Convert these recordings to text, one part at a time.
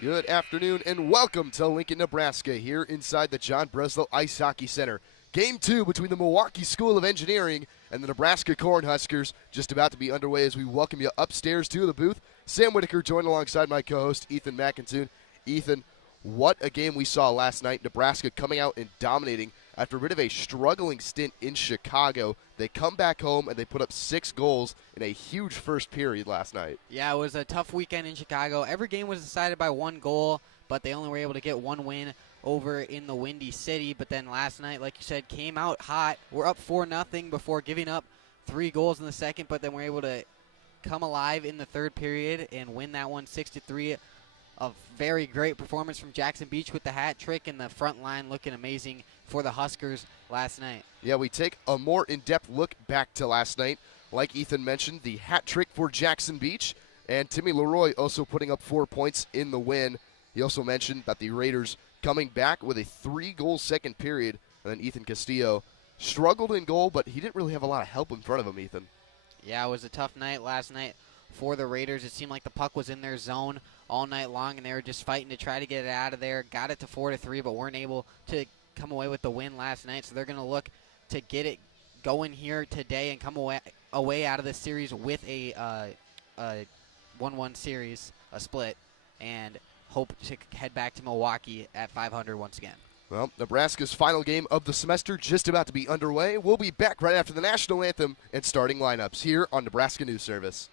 Good afternoon and welcome to Lincoln, Nebraska, here inside the John Breslow Ice Hockey Center. Game 2 between the Milwaukee School of Engineering and the Nebraska Cornhuskers just about to be underway as we welcome you upstairs to the booth. Sam Whitaker joined alongside my co-host Ethan McIntoon. Ethan, what a game we saw last night. Nebraska coming out and dominating after a bit of a struggling stint in Chicago. They come back home and they put up 6 goals in a huge first period last night. Yeah, it was a tough weekend in Chicago. Every game was decided by one goal, but they only were able to get one win over in the Windy City. But then last night, like you said, came out hot. We're up 4-0 before giving up 3 goals in the second, but then we're able to come alive in the third period and win that one 6-3. A very great performance from Jackson Beach with the hat trick, and the front line looking amazing for the Huskers last night. Yeah, we take a more in-depth look back to last night. Like Ethan mentioned, the hat trick for Jackson Beach, and Timmy Leroy also putting up 4 points in the win. He also mentioned that the Raiders coming back with a 3-goal second period, and then Ethan Castillo struggled in goal, but he didn't really have a lot of help in front of him, Ethan. Yeah, it was a tough night last night for the Raiders. It seemed like the puck was in their zone all night long, and they were just fighting to try to get it out of there. Got it to 4-3, but weren't able to come away with the win last night. So they're going to look to get it going here today and come away out of this series with a 1-1 series, a split, and hope to head back to Milwaukee at 500 once again. Well, Nebraska's final game of the semester just about to be underway. We'll be back right after the national anthem and starting lineups here on Nebraska News Service.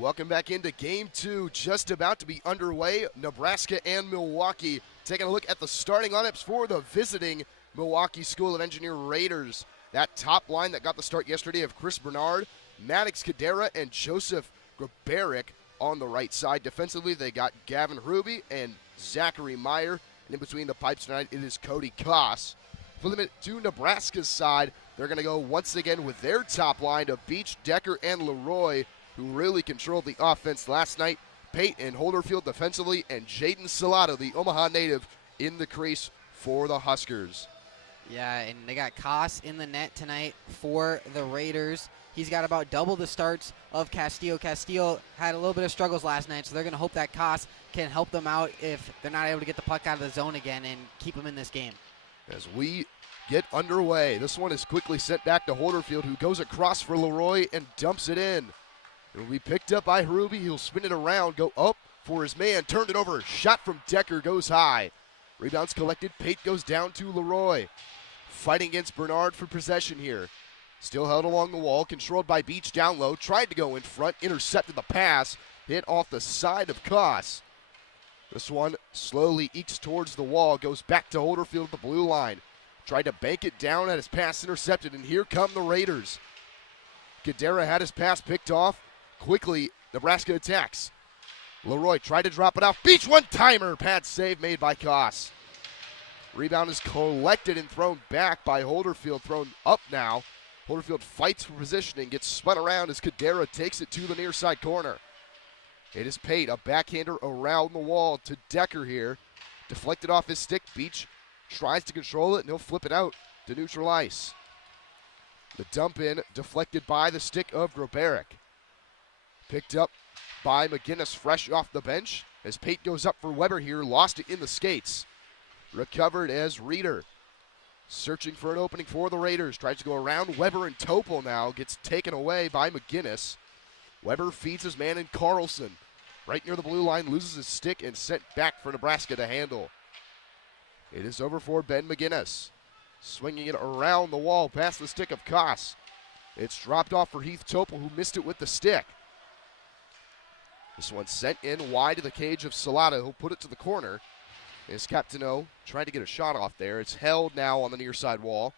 Welcome back into Game 2, just about to be underway. Nebraska and Milwaukee taking a look at the starting lineups for the visiting Milwaukee School of Engineering Raiders. That top line that got the start yesterday of Chris Bernard, Maddox Cadera, and Joseph Grabaric on the right side. Defensively, they got Gavin Ruby and Zachary Meyer. And in between the pipes tonight, it is Cody Koss. Flipping it to Nebraska's side, they're going to go once again with their top line of Beach, Decker, and Leroy, who really controlled the offense last night. Pate and Holderfield defensively, and Jaden Salado, the Omaha native, in the crease for the Huskers. Yeah, and they got Koss in the net tonight for the Raiders. He's got about double the starts of Castillo. Castillo had a little bit of struggles last night, so they're going to hope that Koss can help them out if they're not able to get the puck out of the zone again and keep them in this game. As we get underway, this one is quickly sent back to Holderfield, who goes across for Leroy and dumps it in. It will be picked up by Ruby. He'll spin it around, go up for his man, turned it over. Shot from Decker goes high. Rebounds collected. Pate goes down to Leroy. Fighting against Bernard for possession here. Still held along the wall, controlled by Beach down low. Tried to go in front, intercepted the pass. Hit off the side of Koss. This one slowly ekes towards the wall, goes back to Holderfield at the blue line. Tried to bank it down, had his pass intercepted, and here come the Raiders. Cadera had his pass picked off. Quickly, Nebraska attacks. Leroy tried to drop it off. Beach one-timer. Pad save made by Koss. Rebound is collected and thrown back by Holderfield. Thrown up now. Holderfield fights for positioning. Gets spun around as Cadera takes it to the near side corner. It is Pate. A backhander around the wall to Decker here. Deflected off his stick. Beach tries to control it, and he'll flip it out to neutral ice. The dump in deflected by the stick of Grabaric. Picked up by McGinnis fresh off the bench as Pate goes up for Weber here. Lost it in the skates. Recovered as Reeder. Searching for an opening for the Raiders. Tries to go around Weber, and Topol now gets taken away by McGinnis. Weber feeds his man in Carlson. Right near the blue line, loses his stick and sent back for Nebraska to handle. It is over for Ben McGinnis. Swinging it around the wall past the stick of Koss. It's dropped off for Heath Topol, who missed it with the stick. This one sent in wide to the cage of Salata, who'll put it to the corner. As Captaino trying to get a shot off there. It's held now on the near side wall.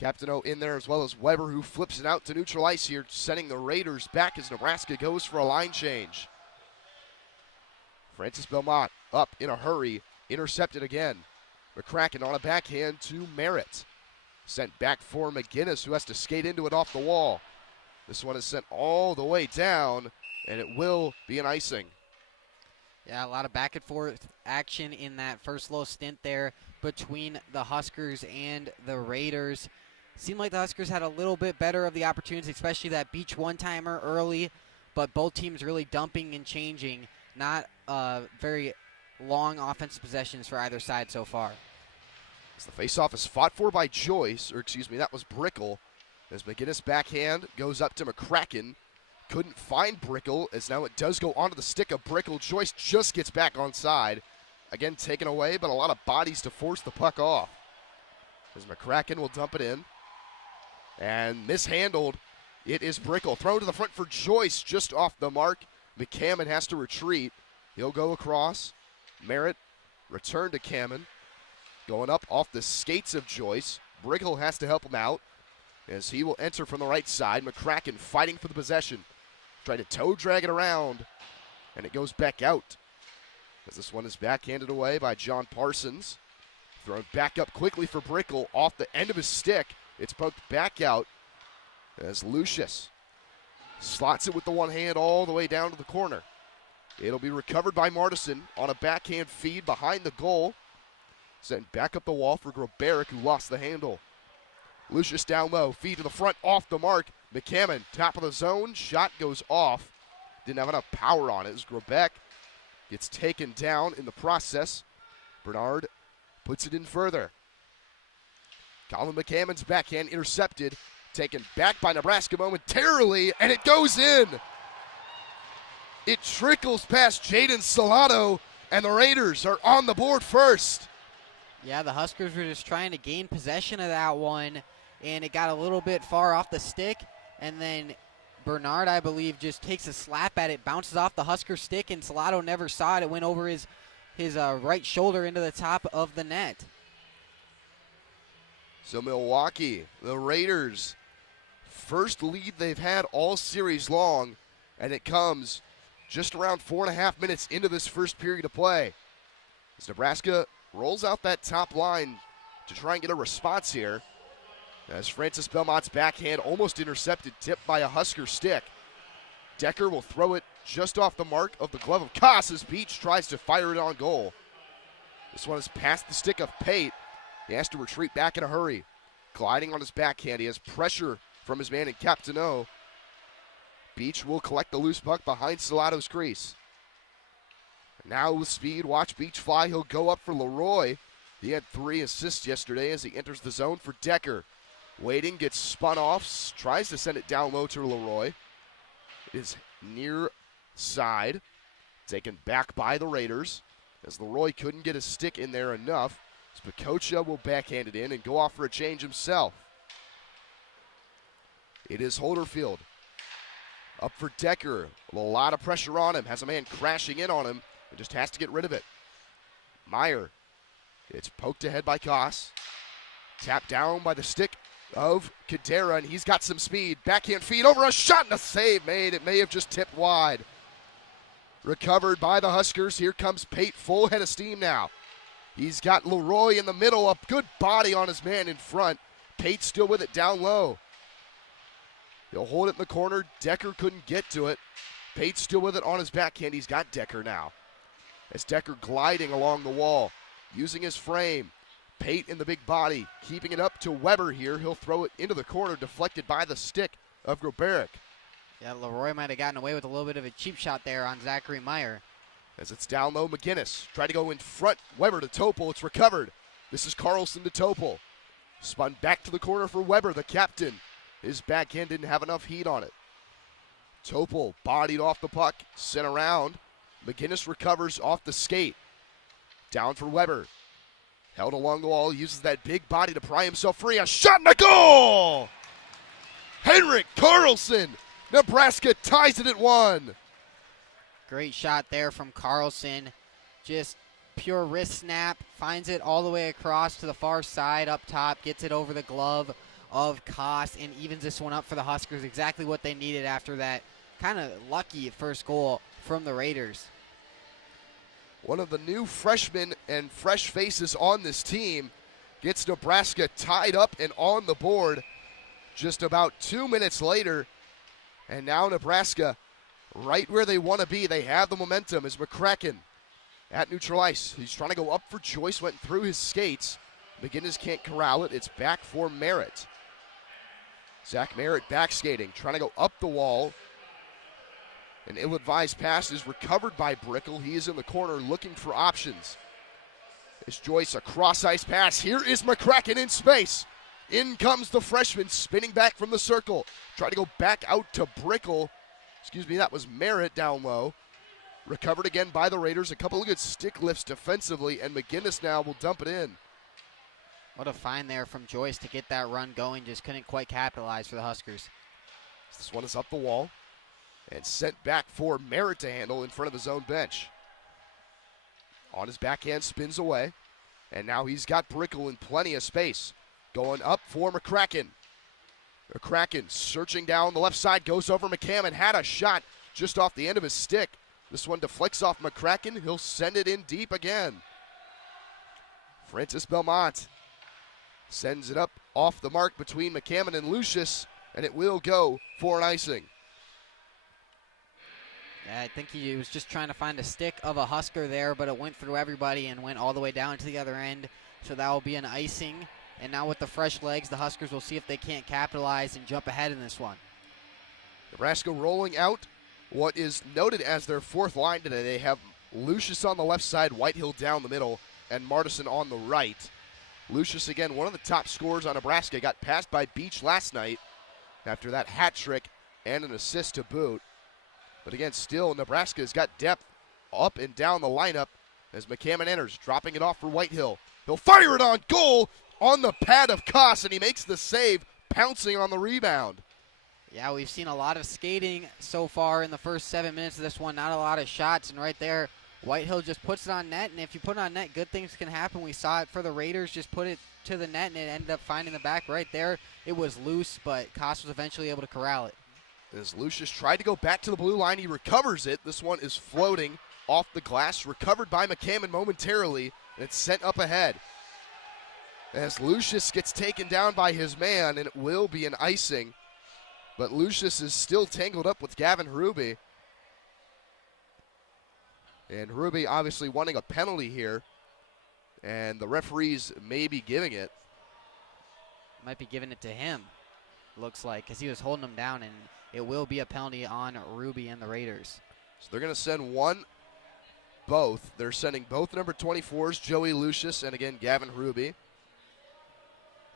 Captaino in there as well as Weber, who flips it out to neutral ice here, sending the Raiders back as Nebraska goes for a line change. Francis Belmont up in a hurry, intercepted again. McCracken on a backhand to Merritt. Sent back for McGinnis, who has to skate into it off the wall. This one is sent all the way down, and it will be an icing. Yeah, a lot of back and forth action in that first little stint there between the Huskers and the Raiders. Seemed like the Huskers had a little bit better of the opportunities, especially that Beach one-timer early, but both teams really dumping and changing. Not very long offensive possessions for either side so far. As the faceoff is fought for by Joyce, or excuse me, that was Brickle. As McGinnis backhand goes up to McCracken. Couldn't find Brickle, as now it does go onto the stick of Brickle. Joyce just gets back onside. Again, taken away, but a lot of bodies to force the puck off. As McCracken will dump it in. And mishandled. It is Brickle. Thrown to the front for Joyce, just off the mark. McCammon has to retreat. He'll go across. Merritt, return to Cammon. Going up off the skates of Joyce. Brickle has to help him out, as he will enter from the right side. McCracken fighting for the possession. Trying to toe drag it around, and it goes back out. As this one is backhanded away by John Parsons. Thrown back up quickly for Brickle off the end of his stick. It's poked back out as Lucius slots it with the one hand all the way down to the corner. It'll be recovered by Martison on a backhand feed behind the goal. Sent back up the wall for Grabaric, who lost the handle. Lucius down low, feed to the front, off the mark. McCammon, top of the zone, shot goes off. Didn't have enough power on it as Grebeck gets taken down in the process. Bernard puts it in further. Colin McCammon's backhand intercepted, taken back by Nebraska momentarily, and it goes in. It trickles past Jaden Salado, and the Raiders are on the board first. Yeah, the Huskers were just trying to gain possession of that one, and it got a little bit far off the stick, and then Bernard, I believe, just takes a slap at it, bounces off the Husker stick, and Salado never saw it. It went over his right shoulder into the top of the net. So Milwaukee, the Raiders, first lead they've had all series long, and it comes just around 4.5 minutes into this first period of play. As Nebraska rolls out that top line to try and get a response here. As Francis Belmont's backhand almost intercepted, tipped by a Husker stick. Decker will throw it just off the mark of the glove of Koss as Beach tries to fire it on goal. This one is past the stick of Pate. He has to retreat back in a hurry. Gliding on his backhand, he has pressure from his man in Captaneau. Beach will collect the loose puck behind Salado's crease. Now with speed, watch Beach fly. He'll go up for Leroy. He had 3 assists yesterday as he enters the zone for Decker. Waiting, gets spun off, tries to send it down low to Leroy. It is near side, taken back by the Raiders, as Leroy couldn't get his stick in there enough. Spakocha will backhand it in and go off for a change himself. It is Holderfield. Up for Decker. A lot of pressure on him. Has a man crashing in on him and just has to get rid of it. Meyer. It's poked ahead by Koss. Tapped down by the stick of Kadera, and he's got some speed. Backhand feed over a shot and a save made. It may have just tipped wide. Recovered by the Huskers. Here comes Pate, full head of steam now. He's got Leroy in the middle, a good body on his man in front. Pate still with it down low. He'll hold it in the corner. Decker couldn't get to it. Pate still with it on his backhand. He's got Decker now. As Decker gliding along the wall, using his frame. Pate in the big body, keeping it up to Weber here. He'll throw it into the corner, deflected by the stick of Groberic. Yeah, Leroy might have gotten away with a little bit of a cheap shot there on Zachary Meyer. As it's down low, McGinnis tried to go in front. Weber to Topol. It's recovered. This is Carlson to Topol. Spun back to the corner for Weber, the captain. His backhand didn't have enough heat on it. Topol bodied off the puck, sent around. McGinnis recovers off the skate. Down for Weber. Held along the wall, uses that big body to pry himself free. A shot and a goal! Henrik Carlson. Nebraska ties it at 1. Great shot there from Carlson. Just pure wrist snap. Finds it all the way across to the far side up top. Gets it over the glove of Koss and evens this one up for the Huskers. Exactly what they needed after that kind of lucky first goal from the Raiders. One of the new freshmen and fresh faces on this team gets Nebraska tied up and on the board just about 2 minutes later. And now Nebraska right where they want to be. They have the momentum as McCracken at neutral ice. He's trying to go up for Joyce, went through his skates. McGinnis can't corral it. It's back for Merritt. Zach Merritt back skating, trying to go up the wall. An ill-advised pass is recovered by Brickle. He is in the corner looking for options. It's Joyce, a cross-ice pass. Here is McCracken in space. In comes the freshman, spinning back from the circle. Try to go back out to Brickle. Excuse me, that was Merritt down low. Recovered again by the Raiders. A couple of good stick lifts defensively, and McGinnis now will dump it in. What a find there from Joyce to get that run going. Just couldn't quite capitalize for the Huskers. This one is up the wall and sent back for Merritt to handle in front of his own bench. On his backhand, spins away, and now he's got Brickle in plenty of space. Going up for McCracken. McCracken searching down the left side, goes over McCammon, had a shot just off the end of his stick. This one deflects off McCracken. He'll send it in deep again. Francis Belmont sends it up off the mark between McCammon and Lucius, and it will go for an icing. Yeah, I think he was just trying to find a stick of a Husker there, but it went through everybody and went all the way down to the other end. So that will be an icing. And now with the fresh legs, the Huskers will see if they can't capitalize and jump ahead in this one. Nebraska rolling out what is noted as their fourth line today. They have Lucius on the left side, Whitehill down the middle, and Martison on the right. Lucius, again, one of the top scorers on Nebraska, got passed by Beach last night after that hat trick and an assist to boot. But again, still, Nebraska's got depth up and down the lineup as McCammon enters, dropping it off for Whitehill. He'll fire it on goal on the pad of Koss, and he makes the save, pouncing on the rebound. Yeah, we've seen a lot of skating so far in the first 7 minutes of this one. Not a lot of shots, and right there, Whitehill just puts it on net, and if you put it on net, good things can happen. We saw it for the Raiders, just put it to the net, and it ended up finding the back right there. It was loose, but Koss was eventually able to corral it. As Lucius tried to go back to the blue line, he recovers it. This one is floating off the glass, recovered by McCammon momentarily, and it's sent up ahead. As Lucius gets taken down by his man, and it will be an icing. But Lucius is still tangled up with Gavin Ruby. And Ruby obviously wanting a penalty here. And the referees may be giving it. Might be giving it to him, looks like, because he was holding him down, and it will be a penalty on Ruby and the Raiders. So they're going to send both. They're sending both number 24s, Joey Lucius and again Gavin Ruby.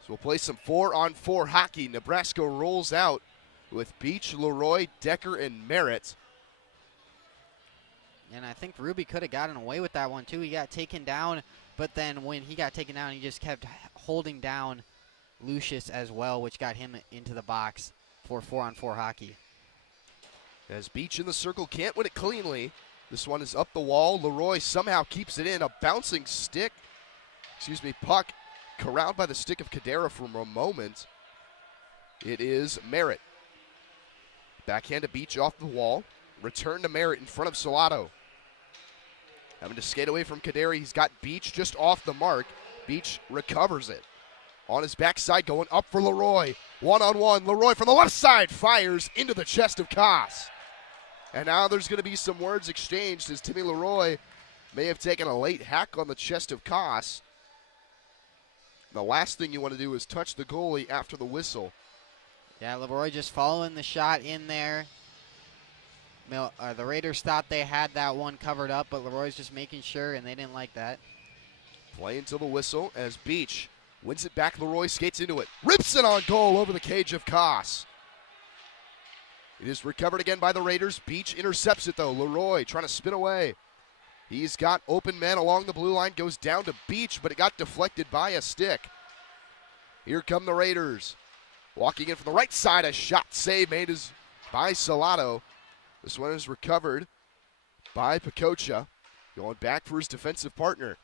So we'll play some 4-on-4 hockey. Nebraska rolls out with Beach, Leroy, Decker, and Merritt. And I think Ruby could have gotten away with that one too. He got taken down, but then when he got taken down, he just kept holding down Lucius as well, which got him into the box for 4-on-4 hockey. As Beach in the circle can't win it cleanly. This one is up the wall. Leroy somehow keeps it in. A bouncing puck corralled by the stick of Cadera for a moment. It is Merritt. Backhand to Beach off the wall. Return to Merritt in front of Salato. Having to skate away from Cadera. He's got Beach just off the mark. Beach recovers it. On his backside, going up for Leroy. One-on-one. Leroy from the left side fires into the chest of Koss. And now there's going to be some words exchanged as Timmy Leroy may have taken a late hack on the chest of Koss. The last thing you want to do is touch the goalie after the whistle. Yeah, Leroy just following the shot in there. The Raiders thought they had that one covered up, but Leroy's just making sure, and they didn't like that. Play until the whistle as Beach wins it back. Leroy skates into it. Rips it on goal over the cage of Koss. It is recovered again by the Raiders. Beach intercepts it, though. Leroy trying to spin away. He's got open men along the blue line. Goes down to Beach, but it got deflected by a stick. Here come the Raiders. Walking in from the right side. A shot save made by Salato. This one is recovered by Pacocha. Going back for his defensive partner.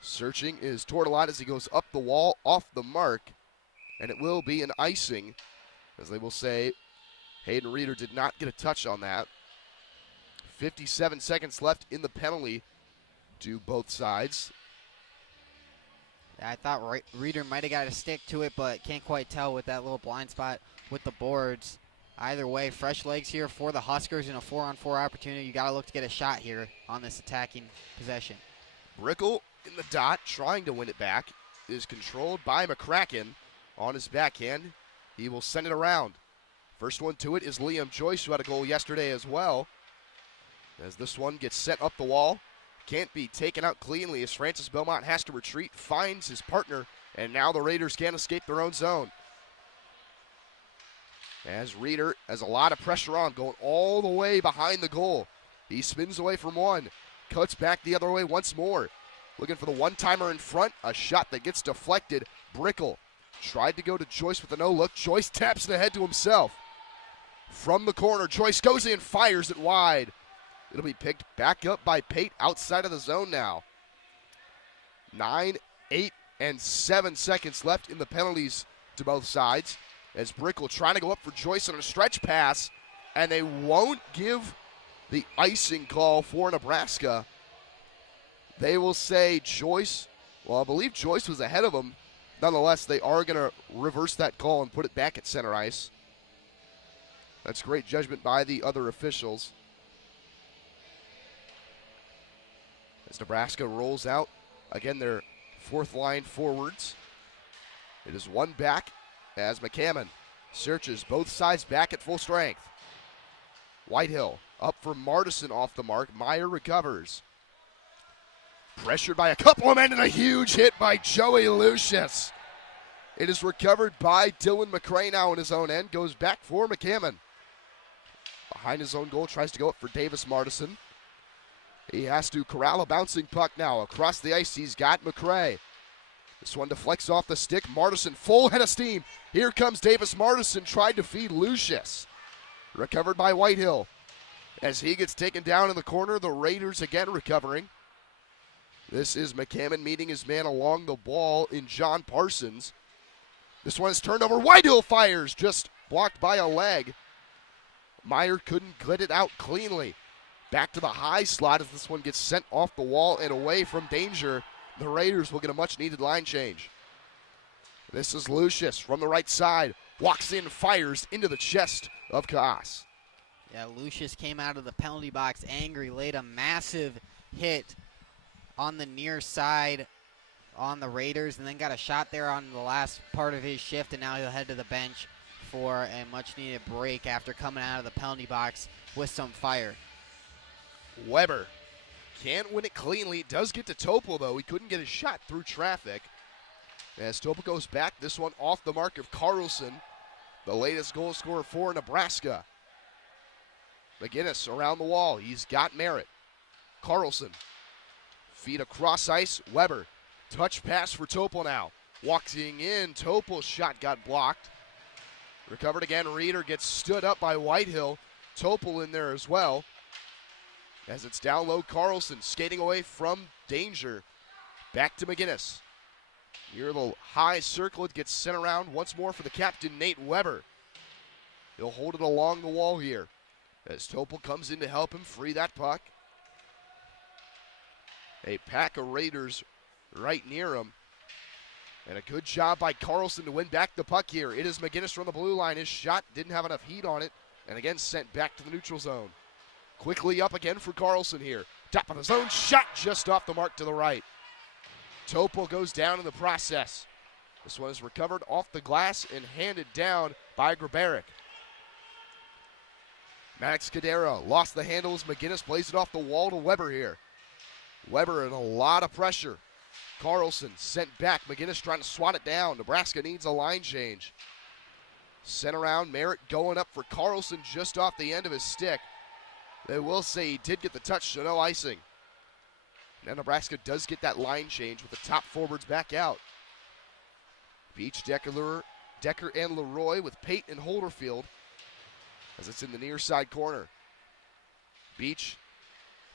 Searching is Tortolot as he goes up the wall, off the mark. And it will be an icing, as they will say Hayden Reeder did not get a touch on that. 57 seconds left in the penalty to both sides. I thought Reeder might have got a stick to it, but can't quite tell with that little blind spot with the boards. Either way, fresh legs here for the Huskers in a 4-on-4 opportunity. You got to look to get a shot here on this attacking possession. Brickle in the dot, trying to win it back, is controlled by McCracken on his backhand. He will send it around. First one to it is Liam Joyce, who had a goal yesterday as well. As this one gets set up the wall, can't be taken out cleanly as Francis Belmont has to retreat, finds his partner, and now the Raiders can't escape their own zone. As Reeder has a lot of pressure on, going all the way behind the goal. He spins away from one, cuts back the other way once more. Looking for the one-timer in front, a shot that gets deflected. Brickle tried to go to Joyce with a no-look. Joyce taps it ahead to himself. From the corner, Joyce goes in, fires it wide. It'll be picked back up by Pate outside of the zone now. 9, 8, and 7 seconds left in the penalties to both sides. As Brickle trying to go up for Joyce on a stretch pass, and they won't give the icing call for Nebraska. They will say Joyce, well, I believe Joyce was ahead of him. Nonetheless, they are going to reverse that call and put it back at center ice. That's great judgment by the other officials. As Nebraska rolls out, again, their fourth line forwards. It is one back as McCammon searches both sides back at full strength. Whitehill up for Martison off the mark. Meyer recovers. Pressured by a couple of men and a huge hit by Joey Lucius. It is recovered by Dylan McCray now in his own end. Goes back for McCammon. Behind his own goal, tries to go up for Davis Martison. He has to corral a bouncing puck now. Across the ice, he's got McCray. This one deflects off the stick. Martison full head of steam. Here comes Davis Martison, tried to feed Lucius. Recovered by Whitehill. As he gets taken down in the corner, the Raiders again recovering. This is McCammon meeting his man along the ball in John Parsons. This one is turned over. Whitehill fires, just blocked by a leg. Meyer couldn't get it out cleanly. Back to the high slot as this one gets sent off the wall and away from danger. The Raiders will get a much-needed line change. This is Lucius from the right side. Walks in, fires into the chest of Kaas. Yeah, Lucius came out of the penalty box angry, laid a massive hit on the near side on the Raiders, and then got a shot there on the last part of his shift, and now he'll head to the bench for a much-needed break after coming out of the penalty box with some fire. Weber can't win it cleanly. Does get to Topol, though. He couldn't get his shot through traffic. As Topol goes back, this one off the mark of Carlson, the latest goal scorer for Nebraska. McGinnis around the wall. He's got Merritt. Carlson. Feet across ice. Weber. Touch pass for Topol now. Walking in. Topol's shot got blocked. Recovered again. Reeder gets stood up by Whitehill. Topol in there as well. As it's down low, Carlson skating away from danger. Back to McGinnis. Near the high circle, it gets sent around once more for the captain, Nate Weber. He'll hold it along the wall here as Topol comes in to help him free that puck. A pack of Raiders right near him. And a good job by Carlson to win back the puck here. It is McGinnis from the blue line. His shot didn't have enough heat on it, and again sent back to the neutral zone. Quickly up again for Carlson here. Top of the zone, shot just off the mark to the right. Topol goes down in the process. This one is recovered off the glass and handed down by Grabaric. Max Cadera lost the handles. McGinnis plays it off the wall to Weber here. Weber in a lot of pressure. Carlson sent back. McGinnis trying to swat it down. Nebraska needs a line change. Sent around. Merritt going up for Carlson just off the end of his stick. They will say he did get the touch, so no icing. Now Nebraska does get that line change with the top forwards back out. Beach, Decker, and Leroy with Pate and Holderfield as it's in the near side corner. Beach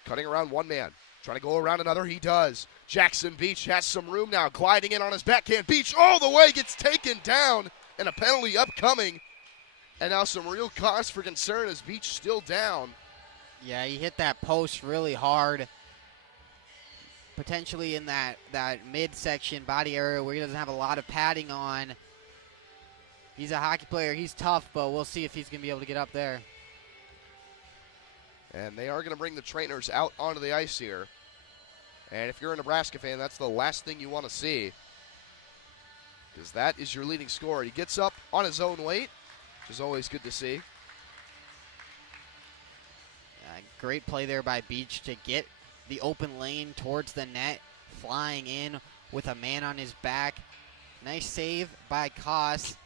cutting around one man. Trying to go around another. He does. Jackson Beach has some room now. Gliding in on his backhand. Beach all the way gets taken down. And a penalty upcoming. And now some real cause for concern as Beach still down. Yeah, he hit that post really hard. Potentially in that midsection body area where he doesn't have a lot of padding on. He's a hockey player. He's tough, but we'll see if he's going to be able to get up there. And they are going to bring the trainers out onto the ice here. And if you're a Nebraska fan, that's the last thing you want to see. Because that is your leading scorer. He gets up on his own weight, which is always good to see. Great play there by Beach to get the open lane towards the net, flying in with a man on his back. Nice save by Koss,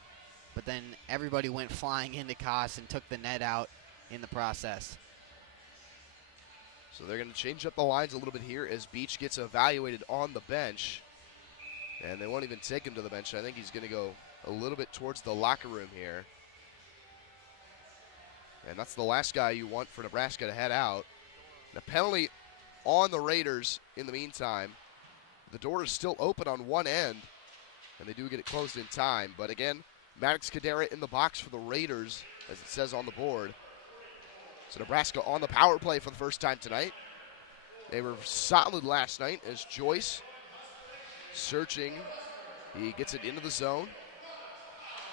but then everybody went flying into Koss and took the net out in the process. So they're going to change up the lines a little bit here as Beach gets evaluated on the bench. And they won't even take him to the bench. I think he's going to go a little bit towards the locker room here. And that's the last guy you want for Nebraska to head out. The penalty on the Raiders in the meantime. The door is still open on one end, and they do get it closed in time. But again, Maddox Cadera in the box for the Raiders, as it says on the board. So Nebraska on the power play for the first time tonight. They were solid last night as Joyce searching. He gets it into the zone.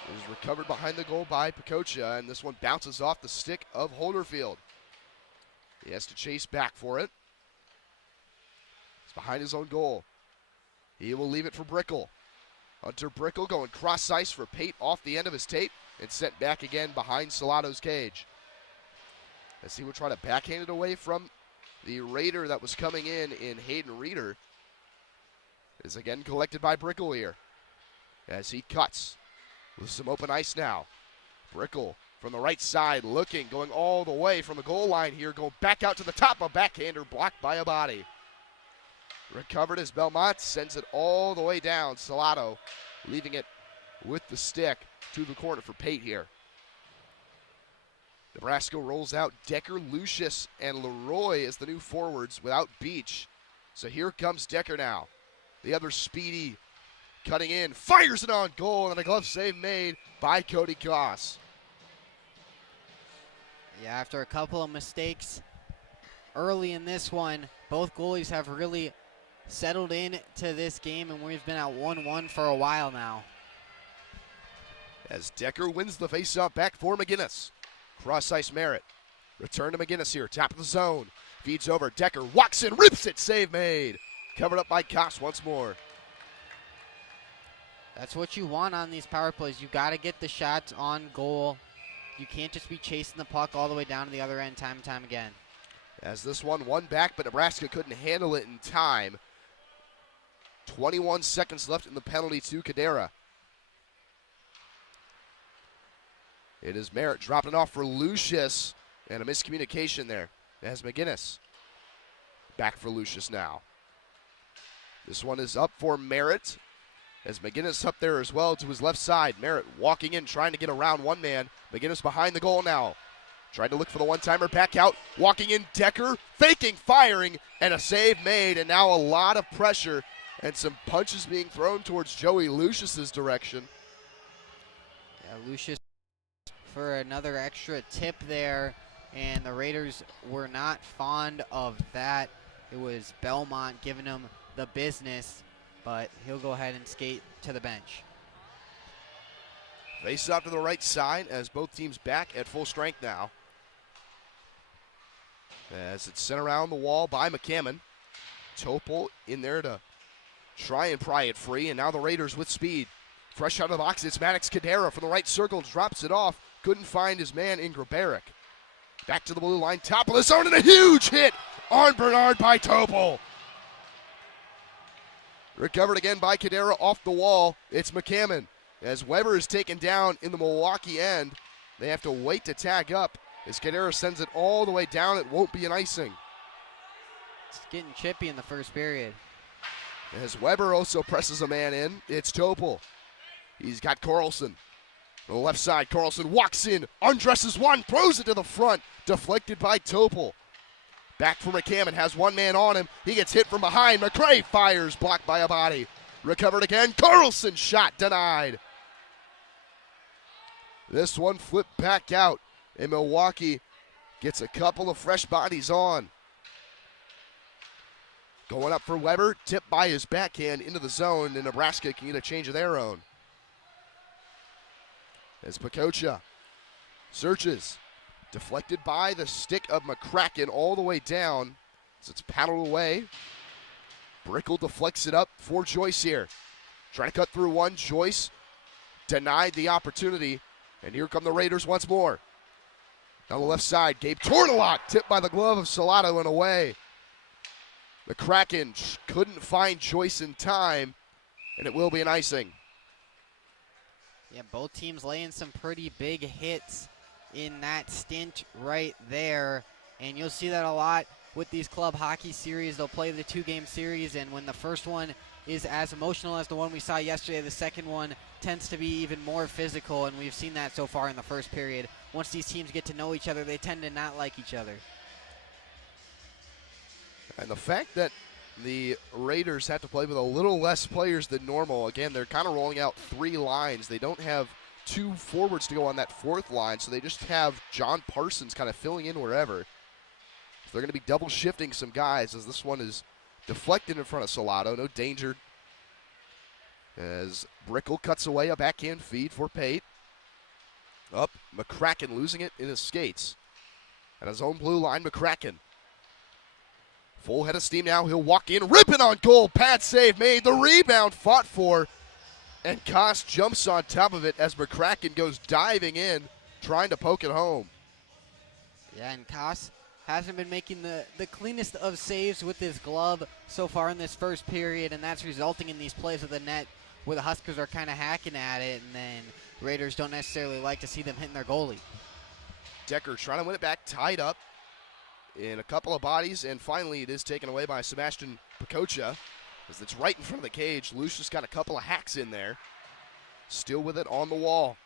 It is recovered behind the goal by Pacocha, and this one bounces off the stick of Holderfield. He has to chase back for it. It's behind his own goal. He will leave it for Brickle. Hunter Brickle going cross ice for Pate off the end of his tape and sent back again behind Salato's cage. As he would try to backhand it away from the Raider that was coming in Hayden Reeder. It is again collected by Brickle here as he cuts. With some open ice now. Brickle from the right side looking, going all the way from the goal line here, going back out to the top. A backhander blocked by a body. Recovered as Belmont sends it all the way down. Salado leaving it with the stick to the corner for Pate here. Nebraska rolls out Decker, Lucius, and Leroy as the new forwards without Beach. So here comes Decker now. The other speedy cutting in, fires it on goal, and a glove save made by Cody Goss. Yeah, after a couple of mistakes early in this one, both goalies have really settled in to this game, and we've been at 1-1 for a while now. As Decker wins the faceoff back for McGinnis. Cross ice Merritt. Return to McGinnis here, top of the zone. Feeds over, Decker walks in, rips it, save made. Covered up by Koss once more. That's what you want on these power plays. You got to get the shots on goal. You can't just be chasing the puck all the way down to the other end time and time again. As this one won back, but Nebraska couldn't handle it in time. 21 seconds left in the penalty to Cadera. It is Merritt dropping it off for Lucius, and a miscommunication there as McGinnis. Back for Lucius now. This one is up for Merritt, as McGinnis up there as well to his left side. Merritt walking in, trying to get around one man. McGinnis behind the goal now. Tried to look for the one-timer, back out. Walking in, Decker, faking, firing, and a save made. And now a lot of pressure and some punches being thrown towards Joey Lucius's direction. Yeah, Lucius for another extra tip there, and the Raiders were not fond of that. It was Belmont giving him the business, but he'll go ahead and skate to the bench. Face off to the right side as both teams back at full strength now. As it's sent around the wall by McCammon. Topol in there to try and pry it free, and now the Raiders with speed. Fresh out of the box, it's Maddox Cadera from the right circle, drops it off. Couldn't find his man in Grabaric. Back to the blue line, top of the zone, and a huge hit on Bernard by Topol. Recovered again by Cadera off the wall. It's McCammon. As Weber is taken down in the Milwaukee end, they have to wait to tag up. As Cadera sends it all the way down, it won't be an icing. It's getting chippy in the first period. As Weber also presses a man in, it's Topol. He's got Carlson. On the left side, Carlson walks in, undresses one, throws it to the front, deflected by Topol. Back for McCammon, has one man on him. He gets hit from behind. McCray fires, blocked by a body. Recovered again, Carlson shot denied. This one flipped back out, and Milwaukee gets a couple of fresh bodies on. Going up for Weber, tipped by his backhand into the zone, and Nebraska can get a change of their own. As Pacocha searches, deflected by the stick of McCracken all the way down. As it's paddled away. Brickle deflects it up for Joyce here. Trying to cut through one. Joyce denied the opportunity. And here come the Raiders once more. On the left side, Gabe Tortolak tipped by the glove of Salado and away. McCracken couldn't find Joyce in time, and it will be an icing. Yeah, both teams laying some pretty big hits in that stint right there. And you'll see that a lot with these club hockey series. They'll play the two-game series, and when the first one is as emotional as the one we saw yesterday, the second one tends to be even more physical, and we've seen that so far in the first period. Once these teams get to know each other, they tend to not like each other. And the fact that the Raiders have to play with a little less players than normal. Again, they're kind of rolling out three lines. They don't have two forwards to go on that fourth line, so they just have John Parsons kind of filling in wherever. So they're going to be double shifting some guys as this one is deflected in front of Salado. No danger. As Brickle cuts away a backhand feed for Pate. Up, McCracken losing it in his skates. At his own blue line, McCracken. Full head of steam now. He'll walk in, ripping on goal. Pad save made. The rebound fought for. And Koss jumps on top of it as McCracken goes diving in, trying to poke it home. Yeah, and Koss hasn't been making the cleanest of saves with his glove so far in this first period, and that's resulting in these plays of the net where the Huskers are kind of hacking at it, and then Raiders don't necessarily like to see them hitting their goalie. Decker trying to win it back, tied up. in a couple of bodies, and finally it is taken away by Sebastian Pacocha, as it's right in front of the cage. Lucius got a couple of hacks in there. Still with it on the wall.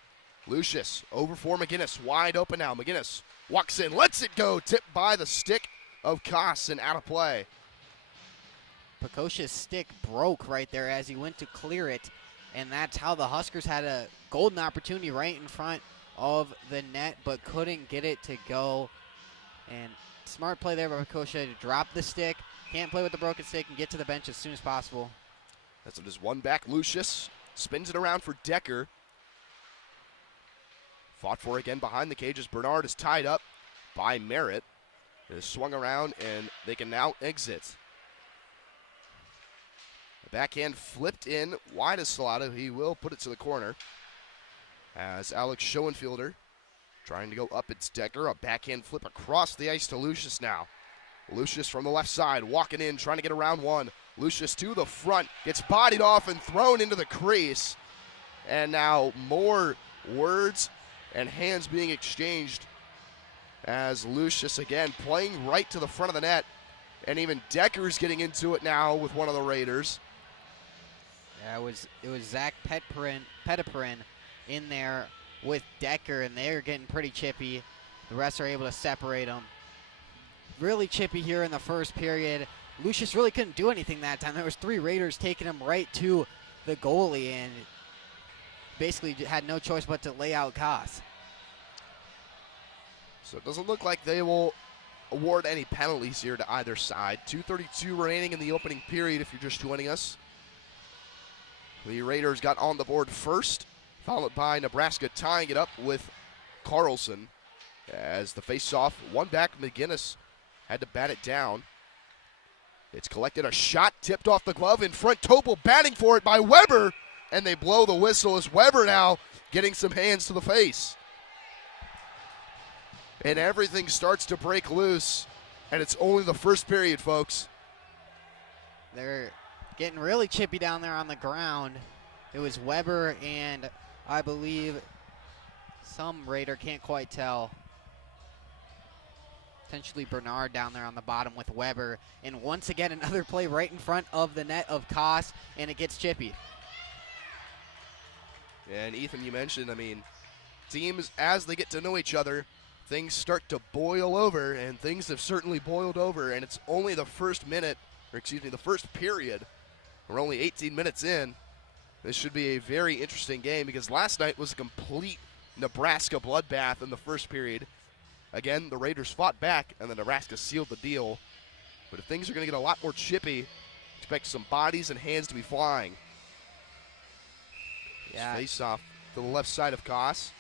Lucius over for McGinnis, wide open now. McGinnis walks in, lets it go, tipped by the stick of Koss and out of play. Pacocha's stick broke right there as he went to clear it, and that's how the Huskers had a golden opportunity right in front of the net, but couldn't get it to go. And smart play there by Pacocha to drop the stick, can't play with the broken stick, and get to the bench as soon as possible. That's just one back. Lucius spins it around for Decker. Fought for again behind the cages. Bernard is tied up by Merritt. It is swung around, and they can now exit. The backhand flipped in wide of Salado. He will put it to the corner. As Alex Schoenfielder trying to go up, it's Decker. A backhand flip across the ice to Lucius now. Lucius from the left side, walking in, trying to get around one. Lucius to the front, gets bodied off and thrown into the crease. And now more words and hands being exchanged as Lucius again playing right to the front of the net. And even Decker's getting into it now with one of the Raiders. Yeah, it was Zach Petiprin in there with Decker, and they're getting pretty chippy. The rest are able to separate them. Really chippy here in the first period. Lucius really couldn't do anything that time. There was 3 Raiders taking him right to the goalie, and basically had no choice but to lay out Koss. So it doesn't look like they will award any penalties here to either side. 2:32 remaining in the opening period if you're just joining us. The Raiders got on the board first, followed by Nebraska tying it up with Carlson. As the face-off, one back, McGinnis had to bat it down. It's collected, a shot tipped off the glove in front. Topol batting for it by Weber, and they blow the whistle as Weber now getting some hands to the face. And everything starts to break loose, and it's only the first period, folks. They're getting really chippy down there on the ground. It was Weber and I believe some Raider, can't quite tell. Potentially Bernard down there on the bottom with Weber. And once again, another play right in front of the net of Koss, and it gets chippy. And Ethan, you mentioned, teams, as they get to know each other, things start to boil over, and things have certainly boiled over, and it's only the first period. We're only 18 minutes in. This should be a very interesting game because last night was a complete Nebraska bloodbath in the first period. Again, the Raiders fought back, and the Nebraska sealed the deal. But if things are going to get a lot more chippy, expect some bodies and hands to be flying. Yeah. Face off to the left side of Koss.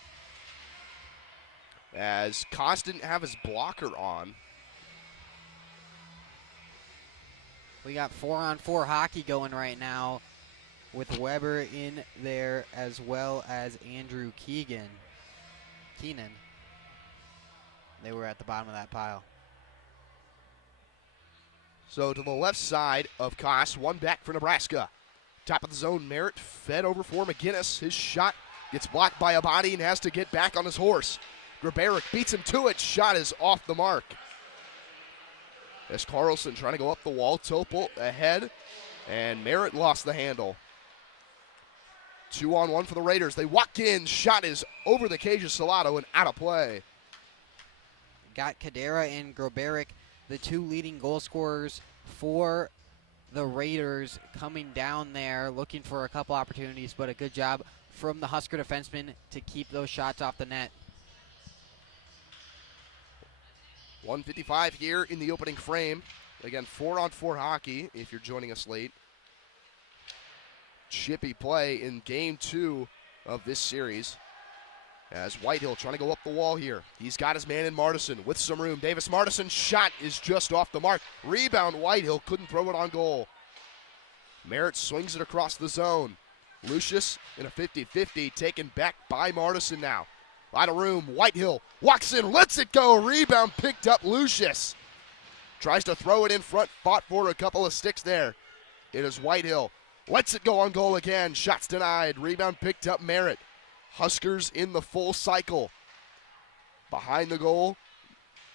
As Koss didn't have his blocker on. We got 4-on-4 hockey going right now with Weber in there as well as Andrew Keenan. They were at the bottom of that pile. So to the left side of Koss, one back for Nebraska. Top of the zone, Merritt fed over for McGinnis. His shot gets blocked by a body and has to get back on his horse. Grabaric beats him to it. Shot is off the mark. As Carlson trying to go up the wall. Topol ahead, and Merritt lost the handle. 2-on-1 for the Raiders. They walk in. Shot is over the cage of Salado and out of play. Got Kadera and Grobaric, the 2 leading goal scorers for the Raiders, coming down there looking for a couple opportunities, but a good job from the Husker defenseman to keep those shots off the net. 1:55 here in the opening frame. Again, 4-on-4 hockey if you're joining us late. Chippy play in game 2 of this series. As Whitehill trying to go up the wall here. He's got his man in Martison with some room. Davis Martison's shot is just off the mark. Rebound, Whitehill couldn't throw it on goal. Merritt swings it across the zone. Lucius in a 50-50, taken back by Martison now. Out of room, Whitehill walks in, lets it go. Rebound picked up Lucius. Tries to throw it in front, fought for a couple of sticks there. It is Whitehill. Lets it go on goal again. Shots denied. Rebound picked up Merritt. Huskers in the full cycle. Behind the goal,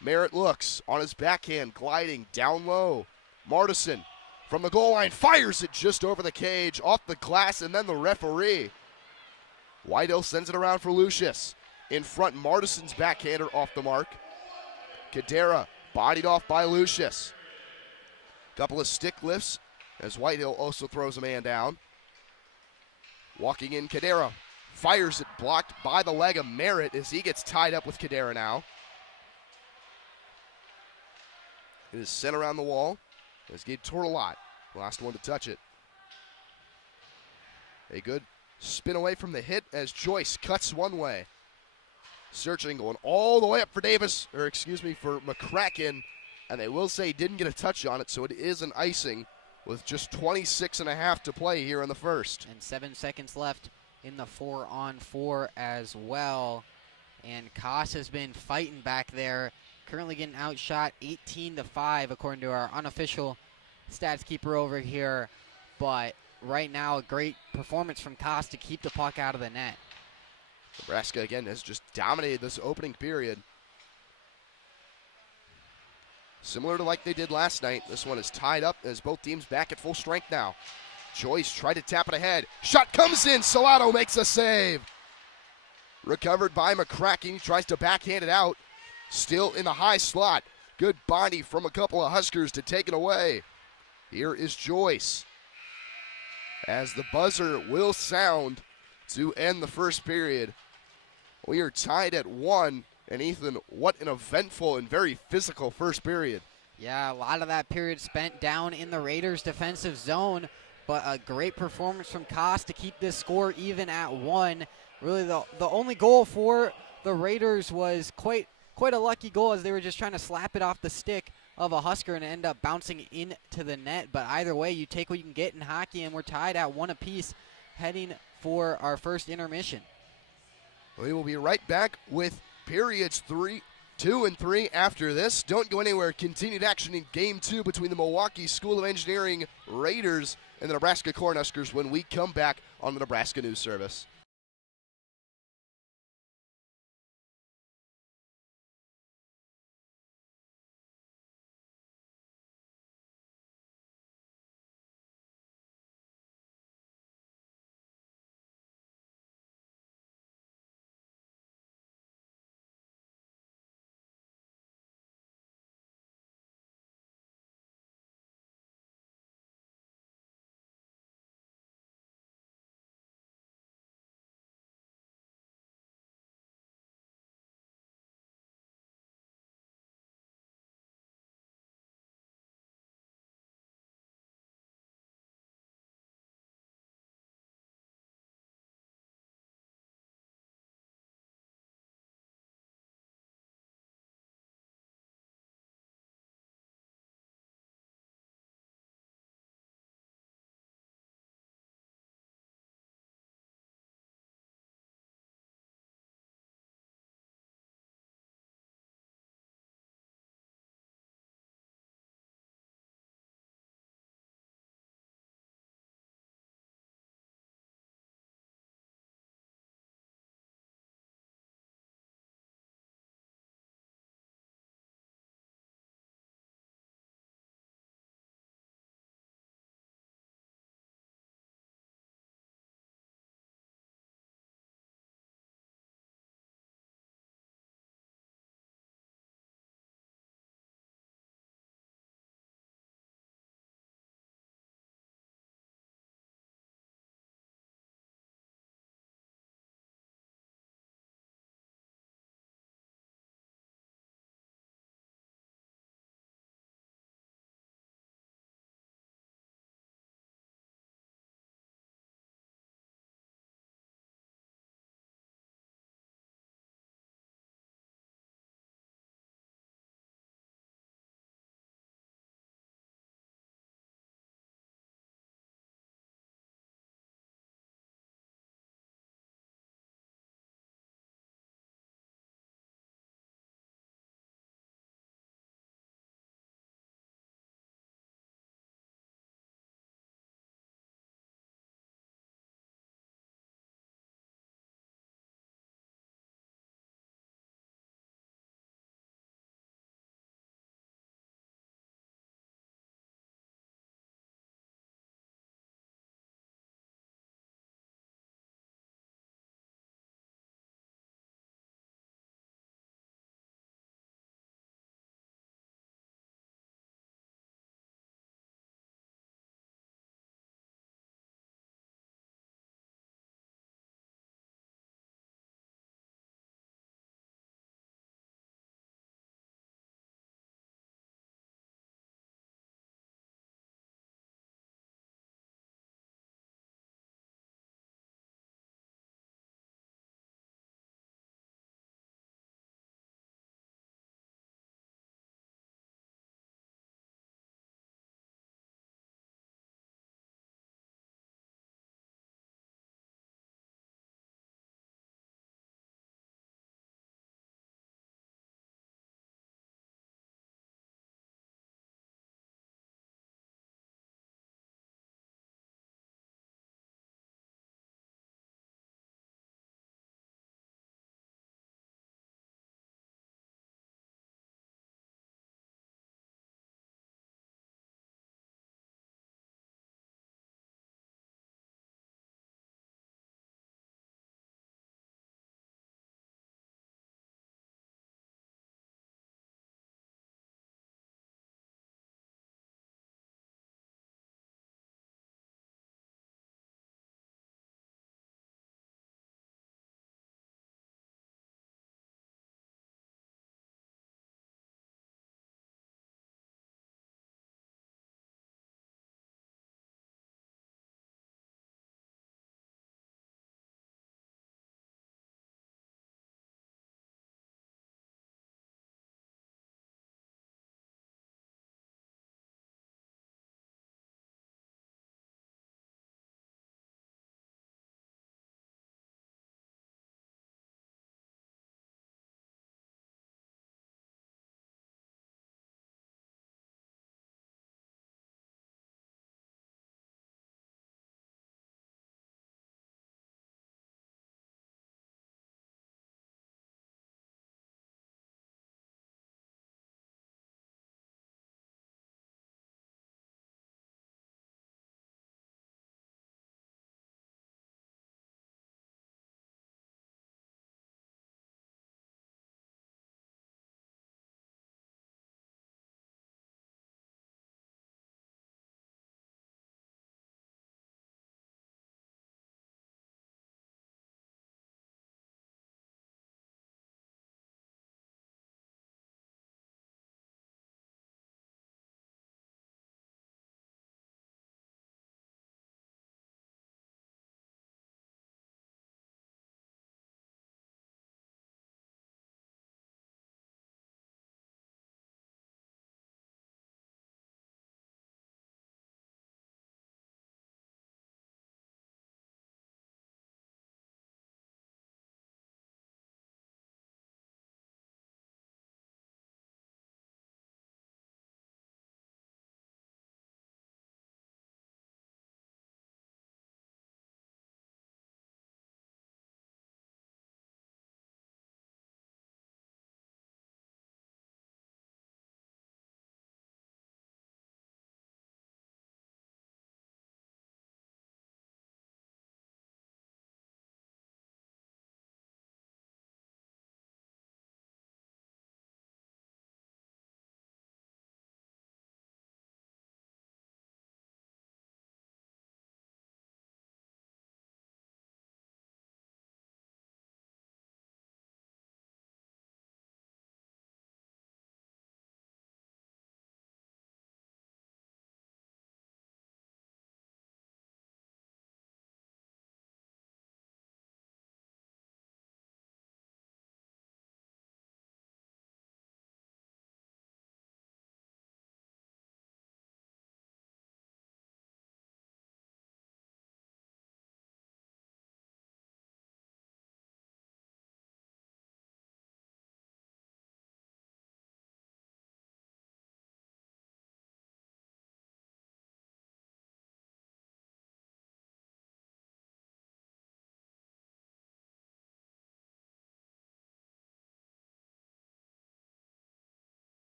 Merritt looks on his backhand, gliding down low. Martison from the goal line fires it just over the cage, off the glass, and then the referee. Whitehill sends it around for Lucius. In front, Martison's backhander off the mark. Kadera bodied off by Lucius. Couple of stick lifts as Whitehill also throws a man down. Walking in, Kadera fires it, blocked by the leg of Merritt as he gets tied up with Kadera now. It is sent around the wall as Gabe Tortolot, last one to touch it. A good spin away from the hit as Joyce cuts one way. Searching, going all the way up for for McCracken, and they will say he didn't get a touch on it, so it is an icing with just 26.5 to play here in the first. And 7 seconds left in the 4-on-4 as well. And Koss has been fighting back there, currently getting outshot 18-5 according to our unofficial stats keeper over here. But right now, a great performance from Koss to keep the puck out of the net. Nebraska, again, has just dominated this opening period. Similar to like they did last night, this one is tied up as both teams back at full strength now. Joyce tried to tap it ahead. Shot comes in. Salato makes a save. Recovered by McCracken. He tries to backhand it out. Still in the high slot. Good body from a couple of Huskers to take it away. Here is Joyce, as the buzzer will sound to end the first period. We are tied at 1, and Ethan, what an eventful and very physical first period. Yeah, a lot of that period spent down in the Raiders' defensive zone, but a great performance from Koss to keep this score even at 1. Really, the only goal for the Raiders was quite a lucky goal, as they were just trying to slap it off the stick of a Husker and end up bouncing into the net. But either way, you take what you can get in hockey, and we're tied at 1 apiece heading for our first intermission. We will be right back with periods 2 and 3 after this. Don't go anywhere. Continued action in Game 2 between the Milwaukee School of Engineering Raiders and the Nebraska Cornhuskers when we come back on the Nebraska News Service.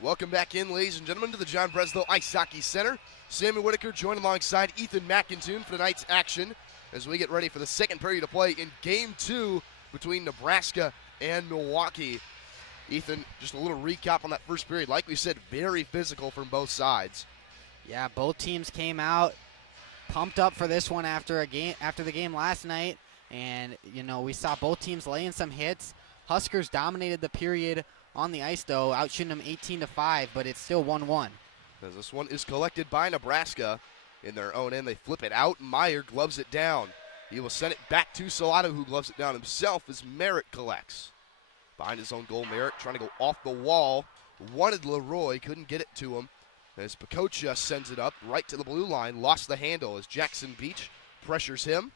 Welcome back in, ladies and gentlemen, to the John Breslow Ice Hockey Center. Sammy Whitaker joined alongside Ethan McIntoon for tonight's action as we get ready for the second period to play in Game 2 between Nebraska and Milwaukee. Ethan, just a little recap on that first period. Like we said, very physical from both sides. Yeah, both teams came out pumped up for this one after the game last night, and we saw both teams laying some hits. Huskers dominated the period on the ice, though, outshooting them 18-5, but it's still 1-1. As this one is collected by Nebraska in their own end, they flip it out. Meyer gloves it down. He will send it back to Salado, who gloves it down himself as Merritt collects. Behind his own goal, Merritt trying to go off the wall. Wanted Leroy, couldn't get it to him. As Pacocha sends it up right to the blue line, lost the handle as Jackson Beach pressures him.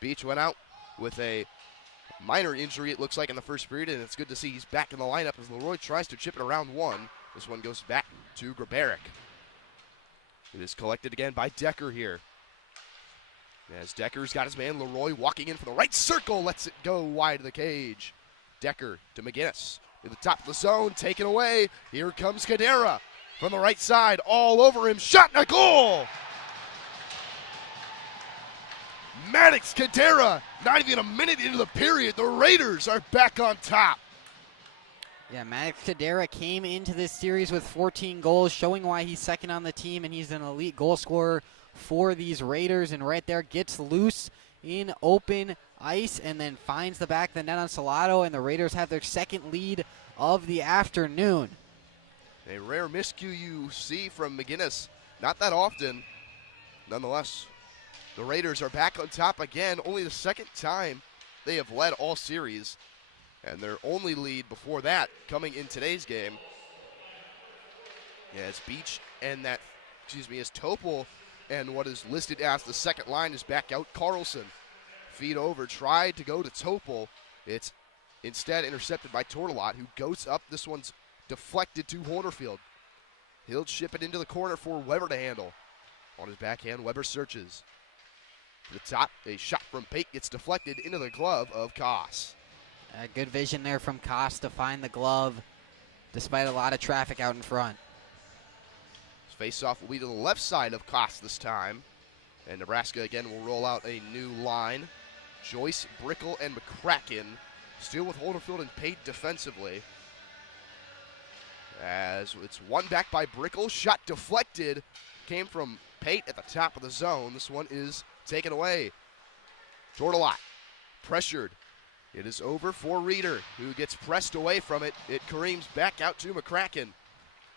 Beach went out with a minor injury, it looks like, in the first period, and it's good to see he's back in the lineup as Leroy tries to chip it around one. This one goes back to Grabaric. It is collected again by Decker here. As Decker's got his man Leroy walking in for the right circle, lets it go wide of the cage. Decker to McGinnis. To the top of the zone, taken away. Here comes Cadera from the right side, all over him. Shot and a goal! Maddox Cadera, not even a minute into the period, the Raiders are back on top. Yeah, Maddox Cadera came into this series with 14 goals, showing why he's second on the team, and he's an elite goal scorer for these Raiders. And right there, gets loose in open ice and then finds the back of the net on Salado, and the Raiders have their second lead of the afternoon. A rare miscue you see from McGinnis. Not that often. Nonetheless, the Raiders are back on top again, only the second time they have led all series. And their only lead before that coming in today's game. Yeah, it's Beach and as Topol and what is listed as the second line is back out. Carlson, feed over, tried to go to Topol. It's instead intercepted by Tortelot, who goes up. This one's deflected to Hornerfield. He'll chip it into the corner for Weber to handle. On his backhand, Weber searches. To the top, a shot from Pate gets deflected into the glove of Koss. Good vision there from Koss to find the glove, despite a lot of traffic out in front. Face-off will be to the left side of Koss this time. And Nebraska again will roll out a new line. Joyce, Brickle, and McCracken still with Holderfield and Pate defensively. As it's one back by Brickle, shot deflected, came from Pate at the top of the zone. This one is taken away. Tortelot pressured. It is over for Reeder, who gets pressed away from it. It careens back out to McCracken.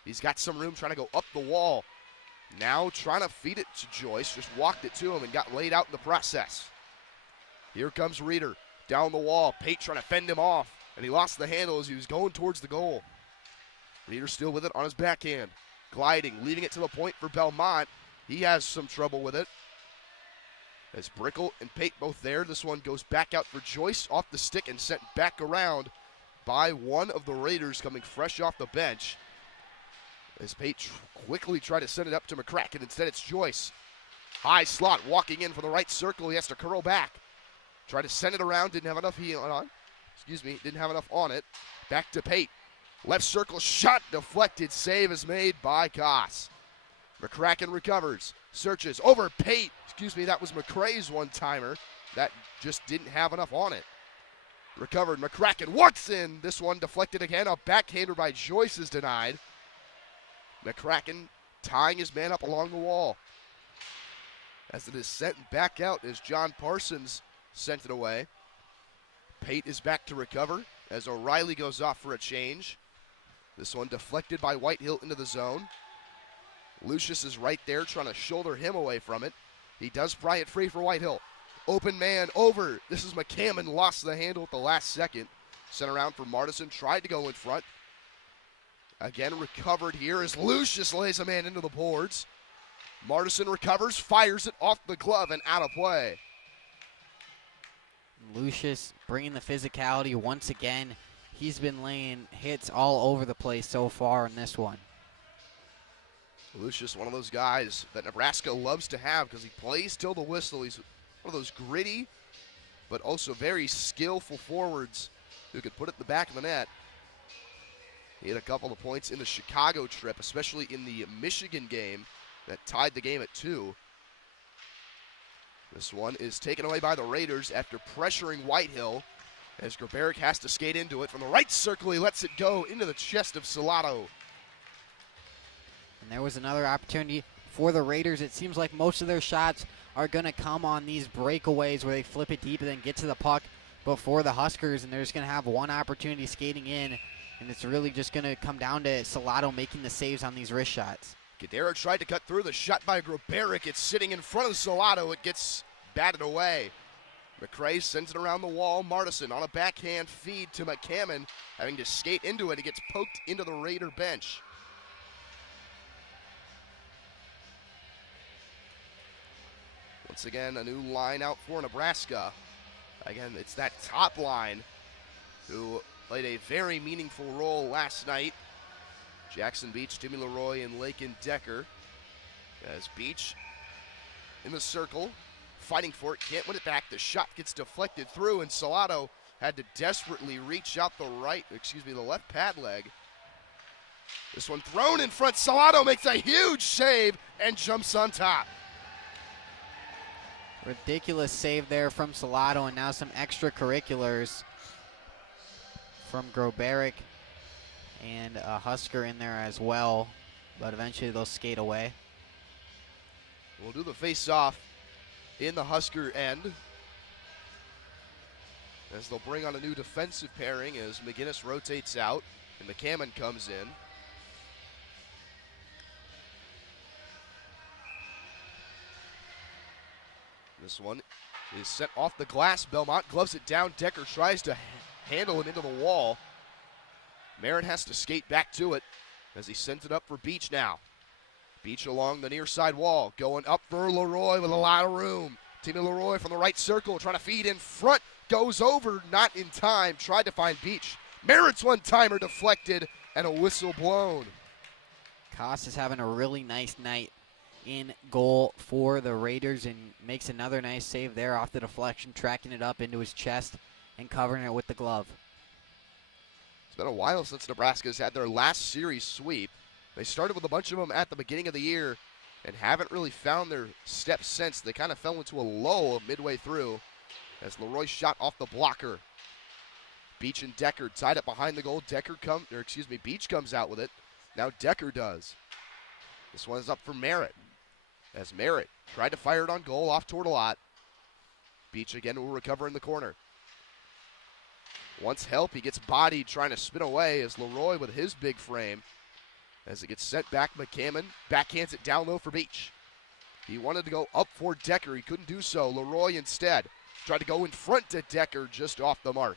He's got some room trying to go up the wall. Now trying to feed it to Joyce. Just walked it to him and got laid out in the process. Here comes Reeder down the wall. Pate trying to fend him off, and he lost the handle as he was going towards the goal. Reeder still with it on his backhand. Gliding, leaving it to the point for Belmont. He has some trouble with it. As Brickle and Pate both there, this one goes back out for Joyce off the stick and sent back around by one of the Raiders coming fresh off the bench. As Pate quickly tried to send it up to McCracken, instead it's Joyce. High slot, walking in for the right circle. He has to curl back. Try to send it around, didn't have enough didn't have enough on it. Back to Pate. Left circle shot deflected. Save is made by Koss. McCracken recovers. Searches over Pate. That was McCrae's one-timer. That just didn't have enough on it. Recovered. McCracken walks in. This one deflected again. A backhander by Joyce is denied. McCracken tying his man up along the wall. As it is sent back out as John Parsons sent it away. Pate is back to recover as O'Reilly goes off for a change. This one deflected by Whitehill into the zone. Lucius is right there trying to shoulder him away from it. He does pry it free for Whitehill. Open man over. This is McCammon, lost the handle at the last second. Sent around for Martison, tried to go in front. Again recovered here as Lucius lays a man into the boards. Martison recovers, fires it off the glove and out of play. Lucius bringing the physicality once again. He's been laying hits all over the place so far in this one. Lucius, one of those guys that Nebraska loves to have because he plays till the whistle. He's one of those gritty but also very skillful forwards who could put it in the back of the net. He had a couple of points in the Chicago trip, especially in the Michigan game that tied the game at 2. This one is taken away by the Raiders after pressuring Whitehill, as Grabaric has to skate into it. From the right circle, he lets it go into the chest of Salato. And there was another opportunity for the Raiders. It seems like most of their shots are going to come on these breakaways where they flip it deep and then get to the puck before the Huskers, and they're just going to have one opportunity skating in, and it's really just going to come down to Salato making the saves on these wrist shots. Gadara tried to cut through the shot by Grabaric. It's sitting in front of Salato. It gets batted away. McRae sends it around the wall. Martison on a backhand feed to McCammon, having to skate into it. It gets poked into the Raider bench. Once again, a new line out for Nebraska. Again, it's that top line who played a very meaningful role last night. Jackson Beach, Timmy Leroy, and Lakin Decker. As Beach in the circle, fighting for it, can't win it back. The shot gets deflected through, and Salato had to desperately reach out the left pad leg. This one thrown in front. Salato makes a huge save and jumps on top. Ridiculous save there from Salato, and now some extracurriculars from Grobaric and a Husker in there as well, but eventually they'll skate away. We'll do the face-off in the Husker end, as they'll bring on a new defensive pairing as McGinnis rotates out and McCammon comes in. This one is sent off the glass. Belmont gloves it down. Decker tries to handle it into the wall. Merritt has to skate back to it as he sends it up for Beach now. Beach along the near side wall, going up for Leroy with a lot of room. Timmy Leroy from the right circle, trying to feed in front, goes over, not in time, tried to find Beach. Merritt's one-timer deflected, and a whistle blown. Koss is having a really nice night in goal for the Raiders and makes another nice save there off the deflection, tracking it up into his chest and covering it with the glove. It's been a while since Nebraska's had their last series sweep. They started with a bunch of them at the beginning of the year and haven't really found their steps since. They kind of fell into a lull midway through as Leroy shot off the blocker. Beach and Decker tied up behind the goal. Beach comes out with it. Now Decker does. This one is up for Merritt, as Merritt tried to fire it on goal off toward a lot. Beach again will recover in the corner. Wants help, he gets bodied trying to spin away as Leroy with his big frame. As it gets sent back, McCammon backhands it down low for Beach. He wanted to go up for Decker, he couldn't do so. Leroy instead tried to go in front to Decker, just off the mark.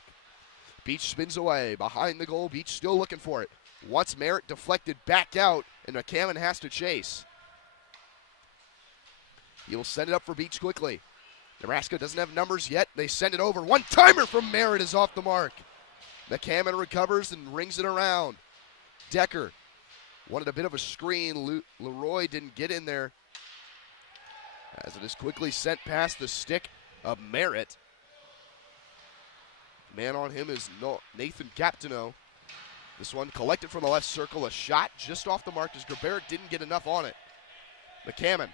Beach spins away, behind the goal, Beach still looking for it. Once Merritt deflected back out, and McCammon has to chase. He'll send it up for Beach quickly. Nebraska doesn't have numbers yet. They send it over. One-timer from Merritt is off the mark. McCammon recovers and rings it around. Decker wanted a bit of a screen. Leroy didn't get in there, as it is quickly sent past the stick of Merritt. Man on him is Nathan Captino. This one collected from the left circle. A shot just off the mark as Grabaric didn't get enough on it. McCammon.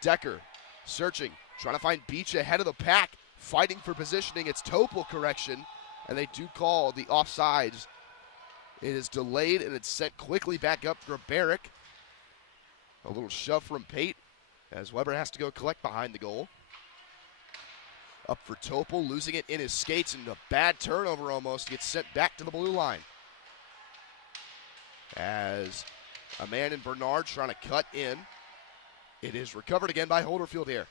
Decker searching, trying to find Beach ahead of the pack, fighting for positioning. It's Topol correction, and they do call the offsides. It is delayed, and it's sent quickly back up. Grabaric. A little shove from Pate as Weber has to go collect behind the goal. Up for Topol, losing it in his skates, and a bad turnover almost. Gets sent back to the blue line. As a man in Bernard trying to cut in. It is recovered again by Holderfield here.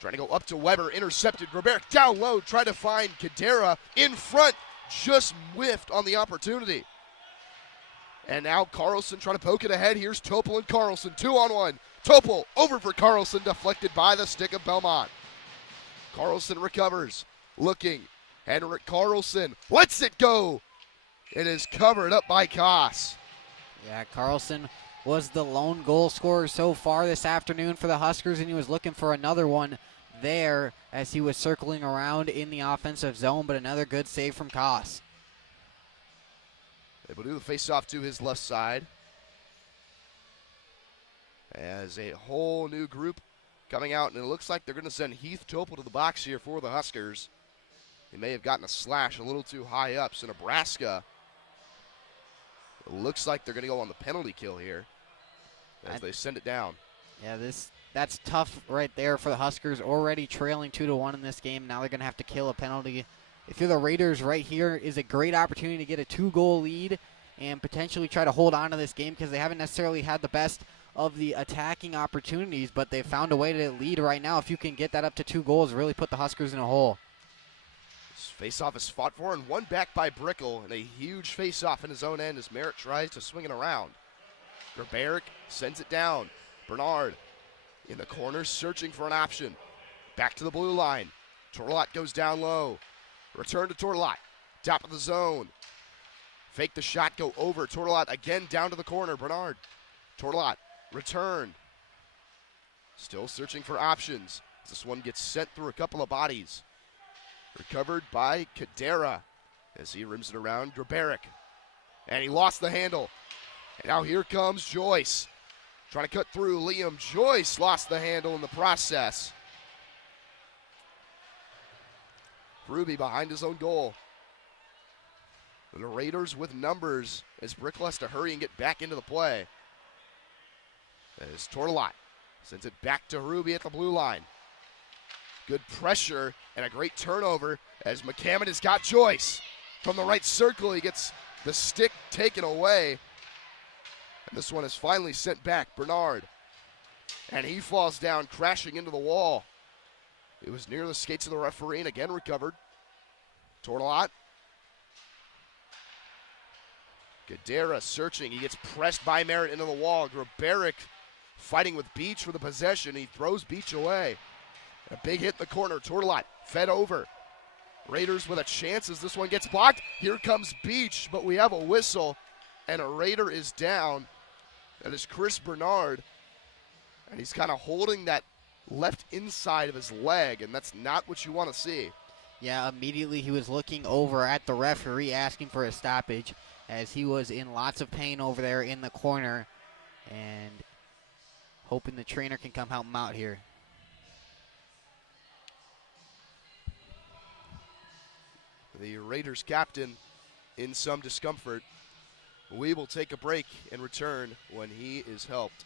Trying to go up to Weber, intercepted. Grabaric down low, trying to find Kadera in front, just whiffed on the opportunity. And now Carlson trying to poke it ahead. Here's Topol and Carlson, 2-on-1. Topol over for Carlson, deflected by the stick of Belmont. Carlson recovers, looking. Henrik Carlson lets it go. It is covered up by Koss. Yeah, Carlson was the lone goal scorer so far this afternoon for the Huskers, and he was looking for another one there as he was circling around in the offensive zone, but another good save from Koss. Able to do the face-off to his left side. As a whole new group coming out, and it looks like they're going to send Heath Topel to the box here for the Huskers. He may have gotten a slash a little too high up, so Nebraska, it looks like they're going to go on the penalty kill here as they send it down. Yeah, that's tough right there for the Huskers. Already trailing 2-1 in this game. Now they're going to have to kill a penalty. If you're the Raiders, right here is a great opportunity to get a 2-goal lead and potentially try to hold on to this game because they haven't necessarily had the best of the attacking opportunities, but they've found a way to lead right now. If you can get that up to 2 goals, really put the Huskers in a hole. This face-off is fought for and won back by Brickell, and a huge face-off in his own end as Merritt tries to swing it around. Gerberick sends it down. Bernard in the corner searching for an option. Back to the blue line. Torlot goes down low. Return to Torlot. Top of the zone. Fake the shot, go over. Torlot again down to the corner. Bernard. Torlot. Return. Still searching for options. This one gets sent through a couple of bodies. Recovered by Kadera as he rims it around Gerberick. And he lost the handle. And now here comes Joyce. Trying to cut through Liam. Joyce lost the handle in the process. Ruby behind his own goal. The Raiders with numbers as Brickell has to hurry and get back into the play. As Tortolot sends it back to Ruby at the blue line. Good pressure and a great turnover as McCammon has got Joyce. From the right circle, he gets the stick taken away. And this one is finally sent back. Bernard. And he falls down, crashing into the wall. It was near the skates of the referee and again recovered. Tortolot. Gadera searching. He gets pressed by Merritt into the wall. Gerberick fighting with Beach for the possession. He throws Beach away. A big hit in the corner. Tortolot fed over. Raiders with a chance as this one gets blocked. Here comes Beach, but we have a whistle, and a Raider is down. That is Chris Bernard, and he's kind of holding that left inside of his leg, and that's not what you want to see. Yeah, immediately he was looking over at the referee asking for a stoppage as he was in lots of pain over there in the corner and hoping the trainer can come help him out here. The Raiders captain in some discomfort. We will take a break and return when he is helped.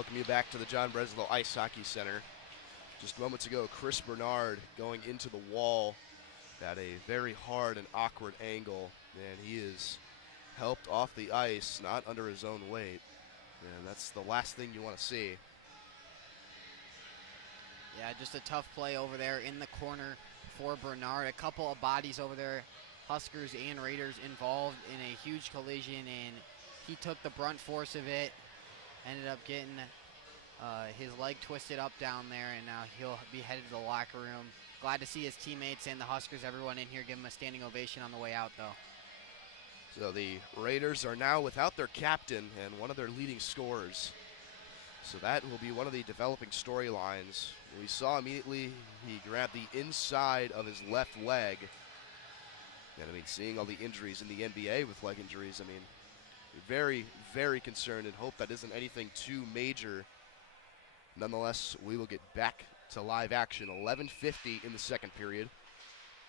Welcome you back to the John Breslow Ice Hockey Center. Just moments ago, Chris Bernard going into the wall at a very hard and awkward angle, and he is helped off the ice, not under his own weight, and that's the last thing you want to see. Yeah, just a tough play over there in the corner for Bernard. A couple of bodies over there, Huskers and Raiders involved in a huge collision, and he took the brunt force of it. Ended up getting his leg twisted up down there, and now he'll be headed to the locker room. Glad to see his teammates and the Huskers, everyone in here, give him a standing ovation on the way out, though. So the Raiders are now without their captain and one of their leading scorers. So that will be one of the developing storylines. We saw immediately he grabbed the inside of his left leg. And I mean, seeing all the injuries in the NBA with leg injuries, I mean, very, very concerned and hope that isn't anything too major. Nonetheless, we will get back to live action. 11:50 in the second period.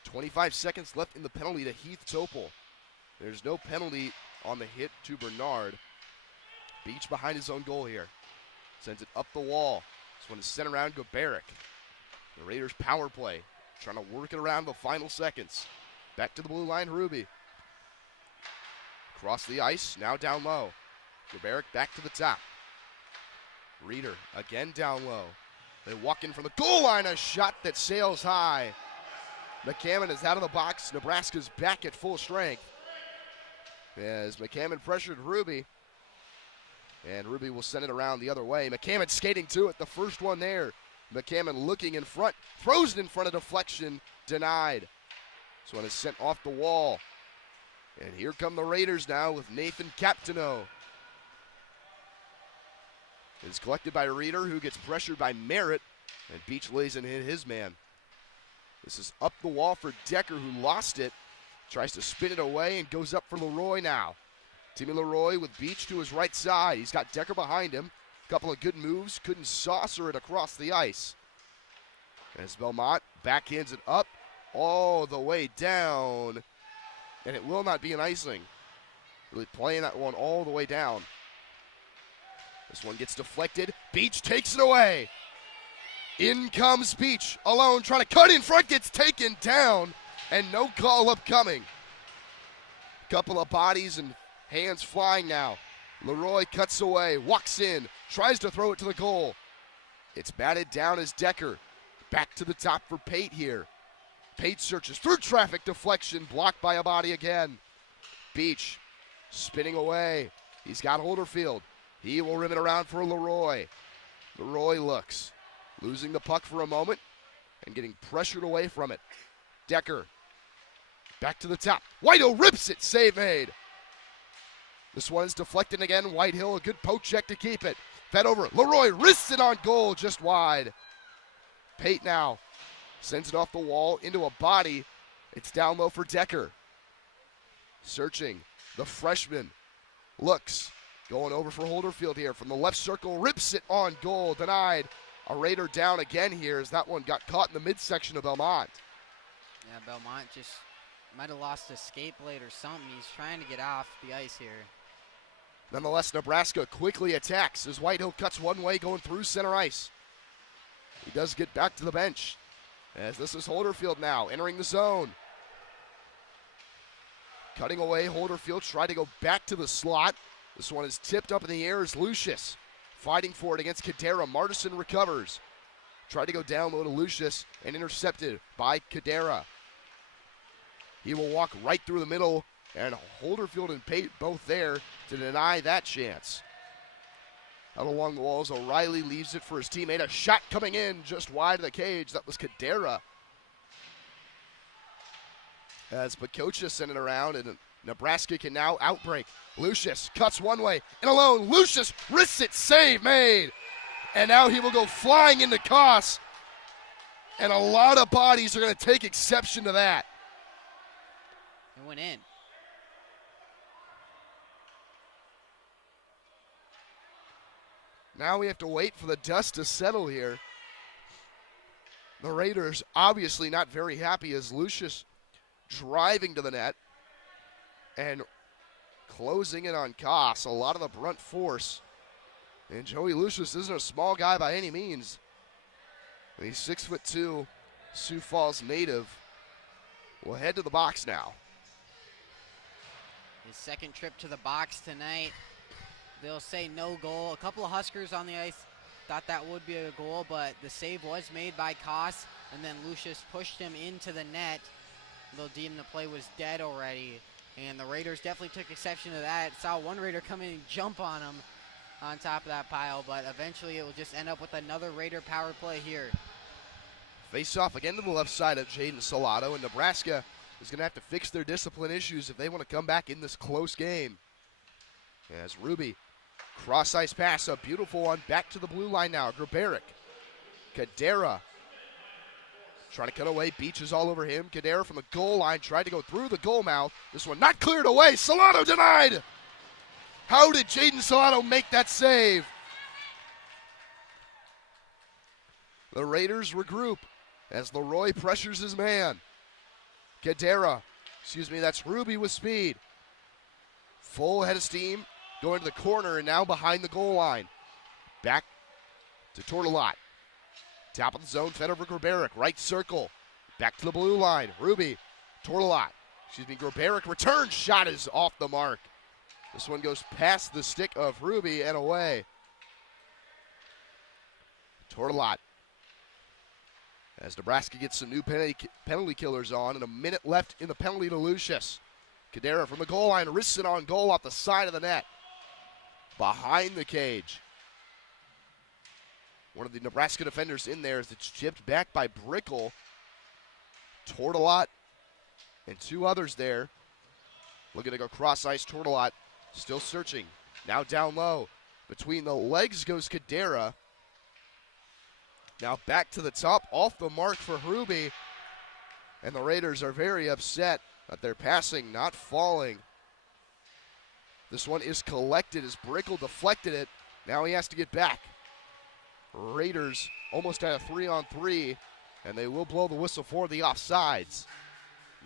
25 seconds left in the penalty to Heath Topol. There's no penalty on the hit to Bernard. Beach behind his own goal here. Sends it up the wall. This one is sent around Goberick. The Raiders power play. Trying to work it around the final seconds. Back to the blue line, Ruby. Across the ice, now down low. Goberick back to the top. Reeder again down low. They walk in from the goal line, a shot that sails high. McCammon is out of the box. Nebraska's back at full strength. As McCammon pressured Ruby. And Ruby will send it around the other way. McCammon skating to it, the first one there. McCammon looking in front, throws it in front of deflection, denied. This one is sent off the wall. And here come the Raiders now with Nathan Captino. It's collected by Reeder, who gets pressured by Merritt, and Beach lays in his man. This is up the wall for Decker, who lost it. Tries to spin it away and goes up for Leroy now. Timmy Leroy with Beach to his right side. He's got Decker behind him. A couple of good moves. Couldn't saucer it across the ice. As Belmont backhands it up all the way down. And it will not be an icing. Really playing that one all the way down. This one gets deflected. Beach takes it away. In comes Beach alone, trying to cut in front, gets taken down, and no call upcoming. Couple of bodies and hands flying now. Leroy cuts away, walks in, tries to throw it to the goal. It's batted down as Decker. Back to the top for Pate here. Pate searches through traffic, deflection, blocked by a body again. Beach spinning away. He's got Holderfield. He will rim it around for Leroy. Leroy looks, losing the puck for a moment and getting pressured away from it. Decker back to the top. Whitehill rips it, save made. This one is deflected again. Whitehill, a good poke check to keep it. Fed over. Leroy wrists it on goal, just wide. Pate now sends it off the wall into a body. It's down low for Decker. Searching. The freshman looks. Going over for Holderfield here from the left circle. Rips it on goal. Denied. A Raider down again here as that one got caught in the midsection of Belmont. Yeah, Belmont just might have lost his skate blade or something. He's trying to get off the ice here. Nonetheless, Nebraska quickly attacks as Whitehill cuts one way going through center ice. He does get back to the bench as this is Holderfield now entering the zone. Cutting away, Holderfield tried to go back to the slot. This one is tipped up in the air as Lucius fighting for it against Kadera. Martison recovers. Tried to go down low to Lucius and intercepted by Kadera. He will walk right through the middle, and Holderfield and Pate both there to deny that chance. Out along the walls, O'Reilly leaves it for his teammate. A shot coming in just wide of the cage. That was Kadera. As Bakocha sent it around, and Nebraska can now outbreak. Lucius cuts one way and alone. Lucius wrists it, save made. And now he will go flying into Koss. And a lot of bodies are going to take exception to that. It went in. Now we have to wait for the dust to settle here. The Raiders obviously not very happy as Lucius driving to the net and closing it on Koss. A lot of the brunt force And Joey Lucius isn't a small guy by any means. He's 6'2", Sioux Falls native. Will head to the box now. His second trip to the box tonight. They'll say no goal. A couple of Huskers on the ice thought that would be a goal, but the save was made by Koss, and then Lucius pushed him into the net. They'll deem the play was dead already, and the Raiders definitely took exception to that. Saw one Raider come in and jump on him on top of that pile, but eventually it will just end up with another Raider power play here. Face off again to the left side of Jaden Salato, and Nebraska is going to have to fix their discipline issues if they want to come back in this close game. As Ruby, cross-ice pass, a beautiful one, back to the blue line now. Grabaric, Kadera, trying to cut away, beaches all over him. Kadera from the goal line, tried to go through the goal mouth. This one not cleared away, Salato denied! How did Jaden Salato make that save? The Raiders regroup as Leroy pressures his man. Kadera, that's Ruby with speed. Full head of steam, going to the corner and now behind the goal line. Back to Tortolot. Top of the zone, fed over Grabaric, right circle. Back to the blue line, Ruby, Tortolot. Grabaric returns, shot is off the mark. This one goes past the stick of Ruby and away. Tortolot. As Nebraska gets some new penalty killers on, and a minute left in the penalty to Lucius. Kadera from the goal line, risks it on goal off the side of the net. Behind the cage. One of the Nebraska defenders in there as it's chipped back by Brickle. Tortolot and two others there. Looking to go cross-ice, Tortolot still searching. Now down low. Between the legs goes Kadera. Now back to the top, off the mark for Ruby. And the Raiders are very upset that they're passing, not falling. This one is collected as Brickle deflected it. Now he has to get back. Raiders almost at a 3-on-3, and they will blow the whistle for the offsides.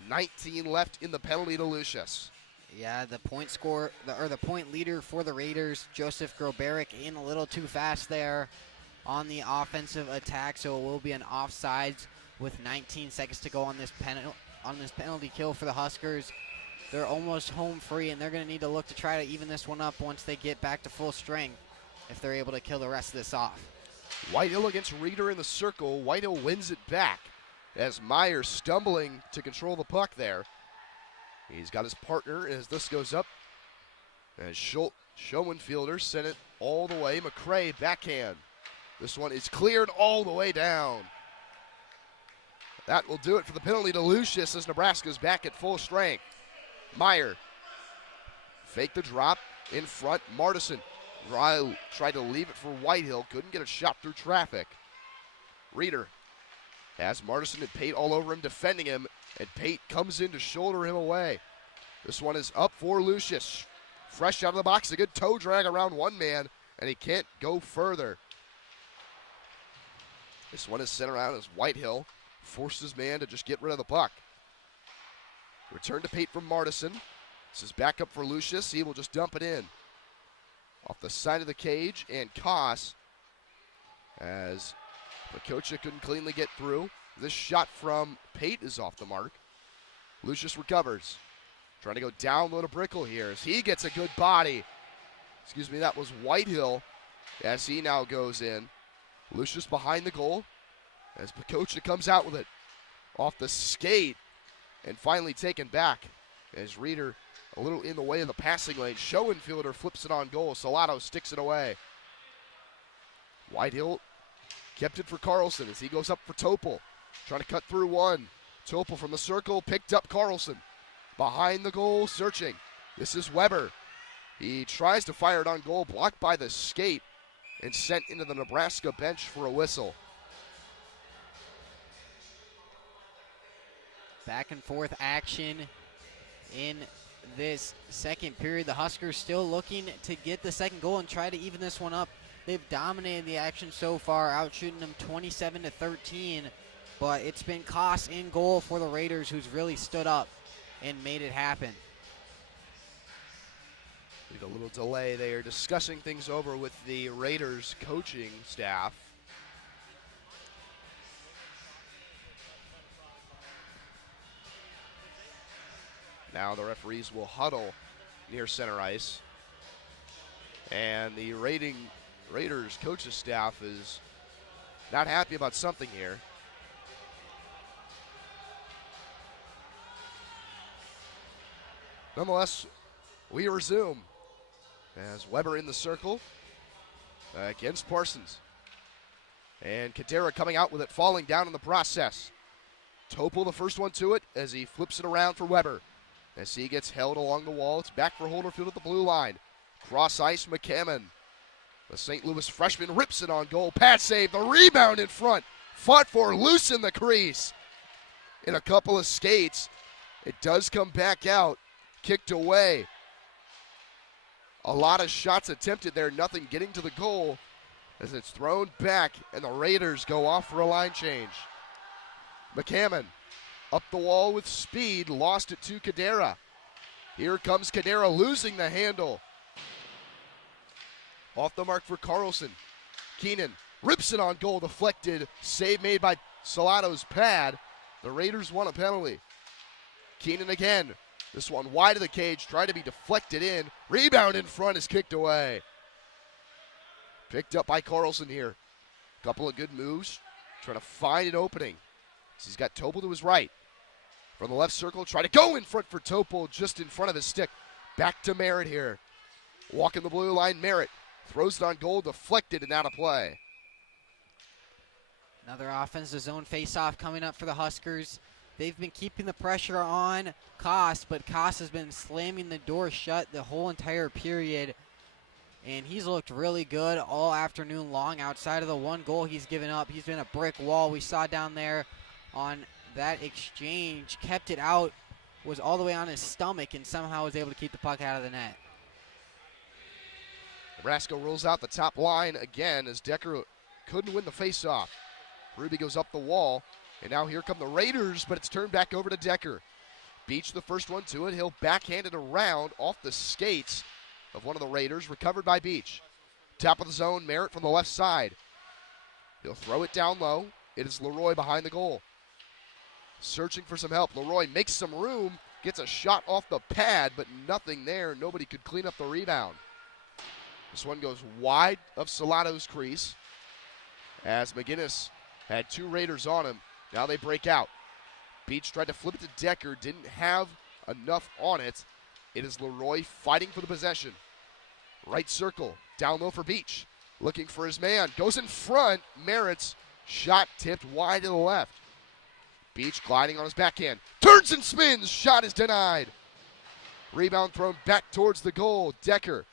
19 left in the penalty to Lucius. Yeah, the point leader for the Raiders, Joseph Grobaric, in a little too fast there on the offensive attack, so it will be an offsides with 19 seconds to go on this penalty kill for the Huskers. They're almost home free, and they're going to need to look to try to even this one up once they get back to full strength if they're able to kill the rest of this off. Whitehill against Reeder in the circle. Whitehill wins it back as Meyer stumbling to control the puck there. He's got his partner as this goes up. As Schoenfielder sent it all the way. McCray backhand. This one is cleared all the way down. That will do it for the penalty to Lucius as Nebraska's back at full strength. Meyer fake the drop in front. Martison tried to leave it for Whitehill. Couldn't get a shot through traffic. Reeder has Martison and Pate all over him, defending him, and Pate comes in to shoulder him away. This one is up for Lucius. Fresh out of the box, a good toe drag around one man, and he can't go further. This one is sent around as Whitehill forces man to just get rid of the puck. Return to Pate from Martison. This is back up for Lucius. He will just dump it in. Off the side of the cage, and Koss, as Makocha couldn't cleanly get through. This shot from Pate is off the mark. Lucius recovers. Trying to go down low to Brickle here as he gets a good body. That was Whitehill as he now goes in. Lucius behind the goal as Makocha comes out with it. Off the skate and finally taken back as Reeder a little in the way of the passing lane. Schoenfielder flips it on goal. Salato sticks it away. Whitehill kept it for Carlson as he goes up for Topel. Trying to cut through one. Topel from the circle, picked up Carlson. Behind the goal, searching. This is Weber. He tries to fire it on goal, blocked by the skate, and sent into the Nebraska bench for a whistle. Back and forth action in this second period. The Huskers still looking to get the second goal and try to even this one up. They've dominated the action so far, outshooting them 27-13, but it's been Koss in goal for the Raiders, who's really stood up and made it happen. A little delay. They are discussing things over with the Raiders coaching staff. Now the referees will huddle near center ice. And the Raiders coaching staff is not happy about something here. Nonetheless, we resume as Weber in the circle against Parsons. And Kadera coming out with it, falling down in the process. Topol the first one to it as he flips it around for Weber. As he gets held along the wall, it's back for Holderfield at the blue line. Cross ice, McCammon. The St. Louis freshman rips it on goal. Pass save, the rebound in front. Fought for, loose in the crease. In a couple of skates, it does come back out. Kicked away. A lot of shots attempted there, nothing getting to the goal as it's thrown back and the Raiders go off for a line change. McCammon up the wall with speed, lost it to Kadera. Here comes Kadera losing the handle. Off the mark for Carlson. Keenan rips it on goal, deflected, save made by Salato's pad. The Raiders won a penalty. Keenan again. This one wide of the cage, tried to be deflected in. Rebound in front is kicked away. Picked up by Carlson here. Couple of good moves, trying to find an opening. He's got Topol to his right. From the left circle, try to go in front for Topol, just in front of his stick. Back to Merritt here. Walking the blue line, Merritt throws it on goal, deflected and out of play. Another offensive zone face-off coming up for the Huskers. They've been keeping the pressure on Koss, but Koss has been slamming the door shut the whole entire period. And he's looked really good all afternoon long. Outside of the one goal he's given up, he's been a brick wall. We saw down there on that exchange, kept it out, was all the way on his stomach, and somehow was able to keep the puck out of the net. Nebraska rolls out the top line again as Decker couldn't win the faceoff. Ruby goes up the wall, and now here come the Raiders, but it's turned back over to Decker. Beach the first one to it. He'll backhand it around off the skates of one of the Raiders, recovered by Beach. Top of the zone, Merritt from the left side. He'll throw it down low. It is Leroy behind the goal. Searching for some help. Leroy makes some room, gets a shot off the pad, but nothing there. Nobody could clean up the rebound. This one goes wide of Salato's crease as McGinnis had two Raiders on him. Now they break out. Beach tried to flip it to Decker, didn't have enough on it. It is Leroy fighting for the possession. Right circle, down low for Beach. Looking for his man, goes in front. Merritt's shot tipped wide to the left. Beach gliding on his backhand, turns and spins, shot is denied. Rebound thrown back towards the goal. Decker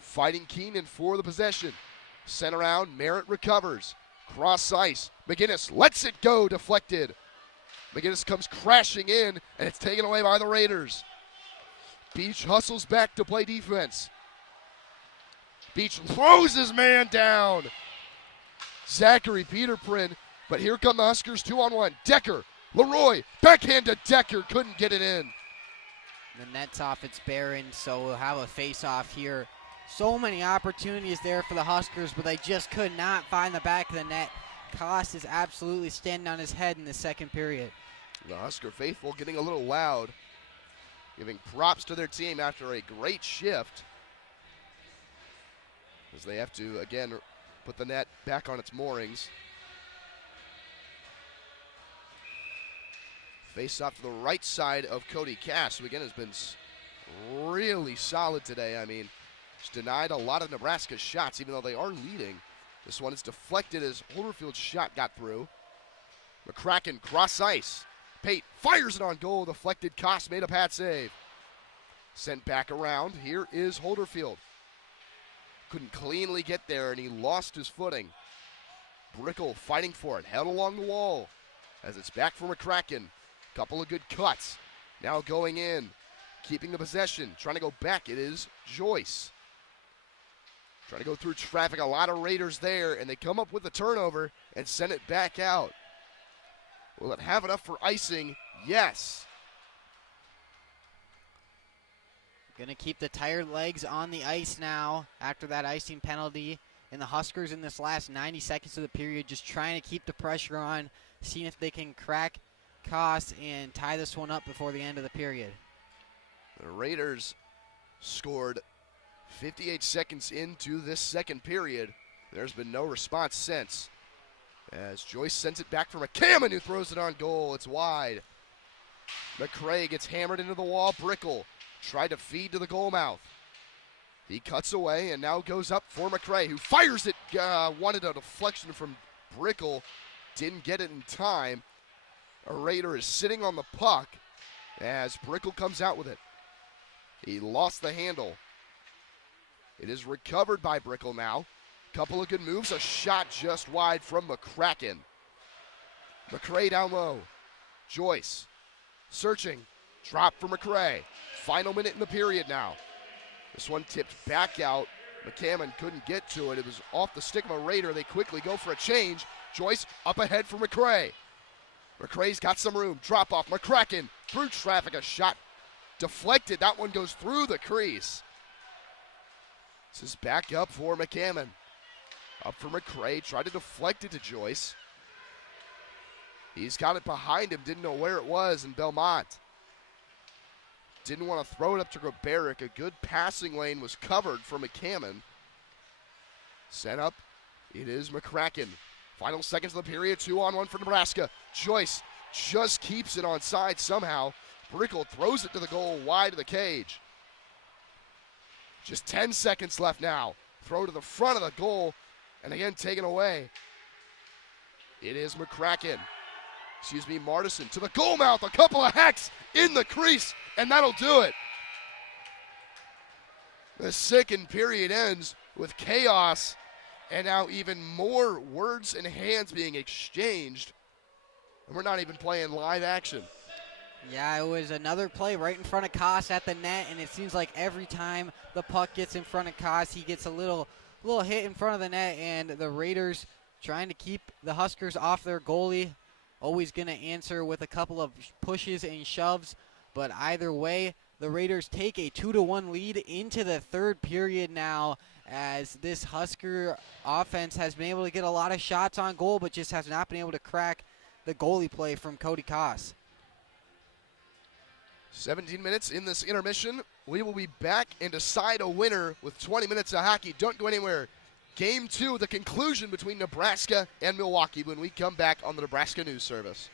fighting Keenan for the possession. Sent around, Merritt recovers. Cross ice, McGinnis lets it go, deflected. McGinnis comes crashing in, and it's taken away by the Raiders. Beach hustles back to play defense. Beach throws his man down. Zachary Peterprin, but here come the Huskers 2-on-1. Decker, Leroy, backhand to Decker, couldn't get it in. The net's off, it's Barron, so we'll have a face-off here. So many opportunities there for the Huskers, but they just could not find the back of the net. Koss is absolutely standing on his head in the second period. The Husker faithful getting a little loud, giving props to their team after a great shift, as they have to, again, put the net back on its moorings. Face off to the right side of Cody Cass, who again has been really solid today. I mean, he's denied a lot of Nebraska's shots, even though they are leading. This one is deflected as Holderfield's shot got through. McCracken cross ice. Pate fires it on goal. Deflected. Koss made a pad save. Sent back around. Here is Holderfield. Couldn't cleanly get there, and he lost his footing. Brickle fighting for it. Held along the wall as it's back for McCracken. Couple of good cuts. Now going in. Keeping the possession. Trying to go back. It is Joyce. Trying to go through traffic. A lot of Raiders there, and they come up with a turnover and send it back out. Will it have enough for icing? Yes. Going to keep the tired legs on the ice now after that icing penalty. And the Huskers in this last 90 seconds of the period just trying to keep the pressure on, seeing if they can crack Koss and tie this one up before the end of the period. The Raiders scored 58 seconds into this second period. There's been no response since, as Joyce sends it back for McCammon, who throws it on goal. It's wide. McCray gets hammered into the wall. Brickle tried to feed to the goal mouth. He cuts away and now goes up for McCray, who fires it. Wanted a deflection from Brickle. Didn't get it in time. A Raider is sitting on the puck as Brickle comes out with it. He lost the handle. It is recovered by Brickle now. Couple of good moves. A shot just wide from McCracken. McCray down low. Joyce searching. Drop for McCray. Final minute in the period now. This one tipped back out. McCammon couldn't get to it. It was off the stick of a Raider. They quickly go for a change. Joyce up ahead for McCray. McCray's got some room. Drop off. McCracken through traffic. A shot deflected. That one goes through the crease. This is back up for McCammon. Up for McCray. Tried to deflect it to Joyce. He's got it behind him. Didn't know where it was in Belmont. Didn't want to throw it up to Grabaric. A good passing lane was covered for McCammon. Set up. It is McCracken. Final seconds of the period. 2-on-1 for Nebraska. Joyce just keeps it on side somehow. Brickle throws it to the goal wide of the cage. Just 10 seconds left now. Throw to the front of the goal. And again, taken away. It is McCracken. Martison to the goal mouth. A couple of hacks in the crease, and that'll do it. The second period ends with chaos, and now even more words and hands being exchanged. And we're not even playing live action. Yeah, it was another play right in front of Koss at the net, and it seems like every time the puck gets in front of Koss, he gets a little hit in front of the net, and the Raiders trying to keep the Huskers off their goalie. Always going to answer with a couple of pushes and shoves, but either way, the Raiders take a 2-1 lead into the third period now, as this Husker offense has been able to get a lot of shots on goal, but just has not been able to crack the goalie play from Cody Koss. 17 minutes in this intermission. We will be back and decide a winner with 20 minutes of hockey. Don't go anywhere. Game 2, the conclusion between Nebraska and Milwaukee when we come back on the Nebraska News Service.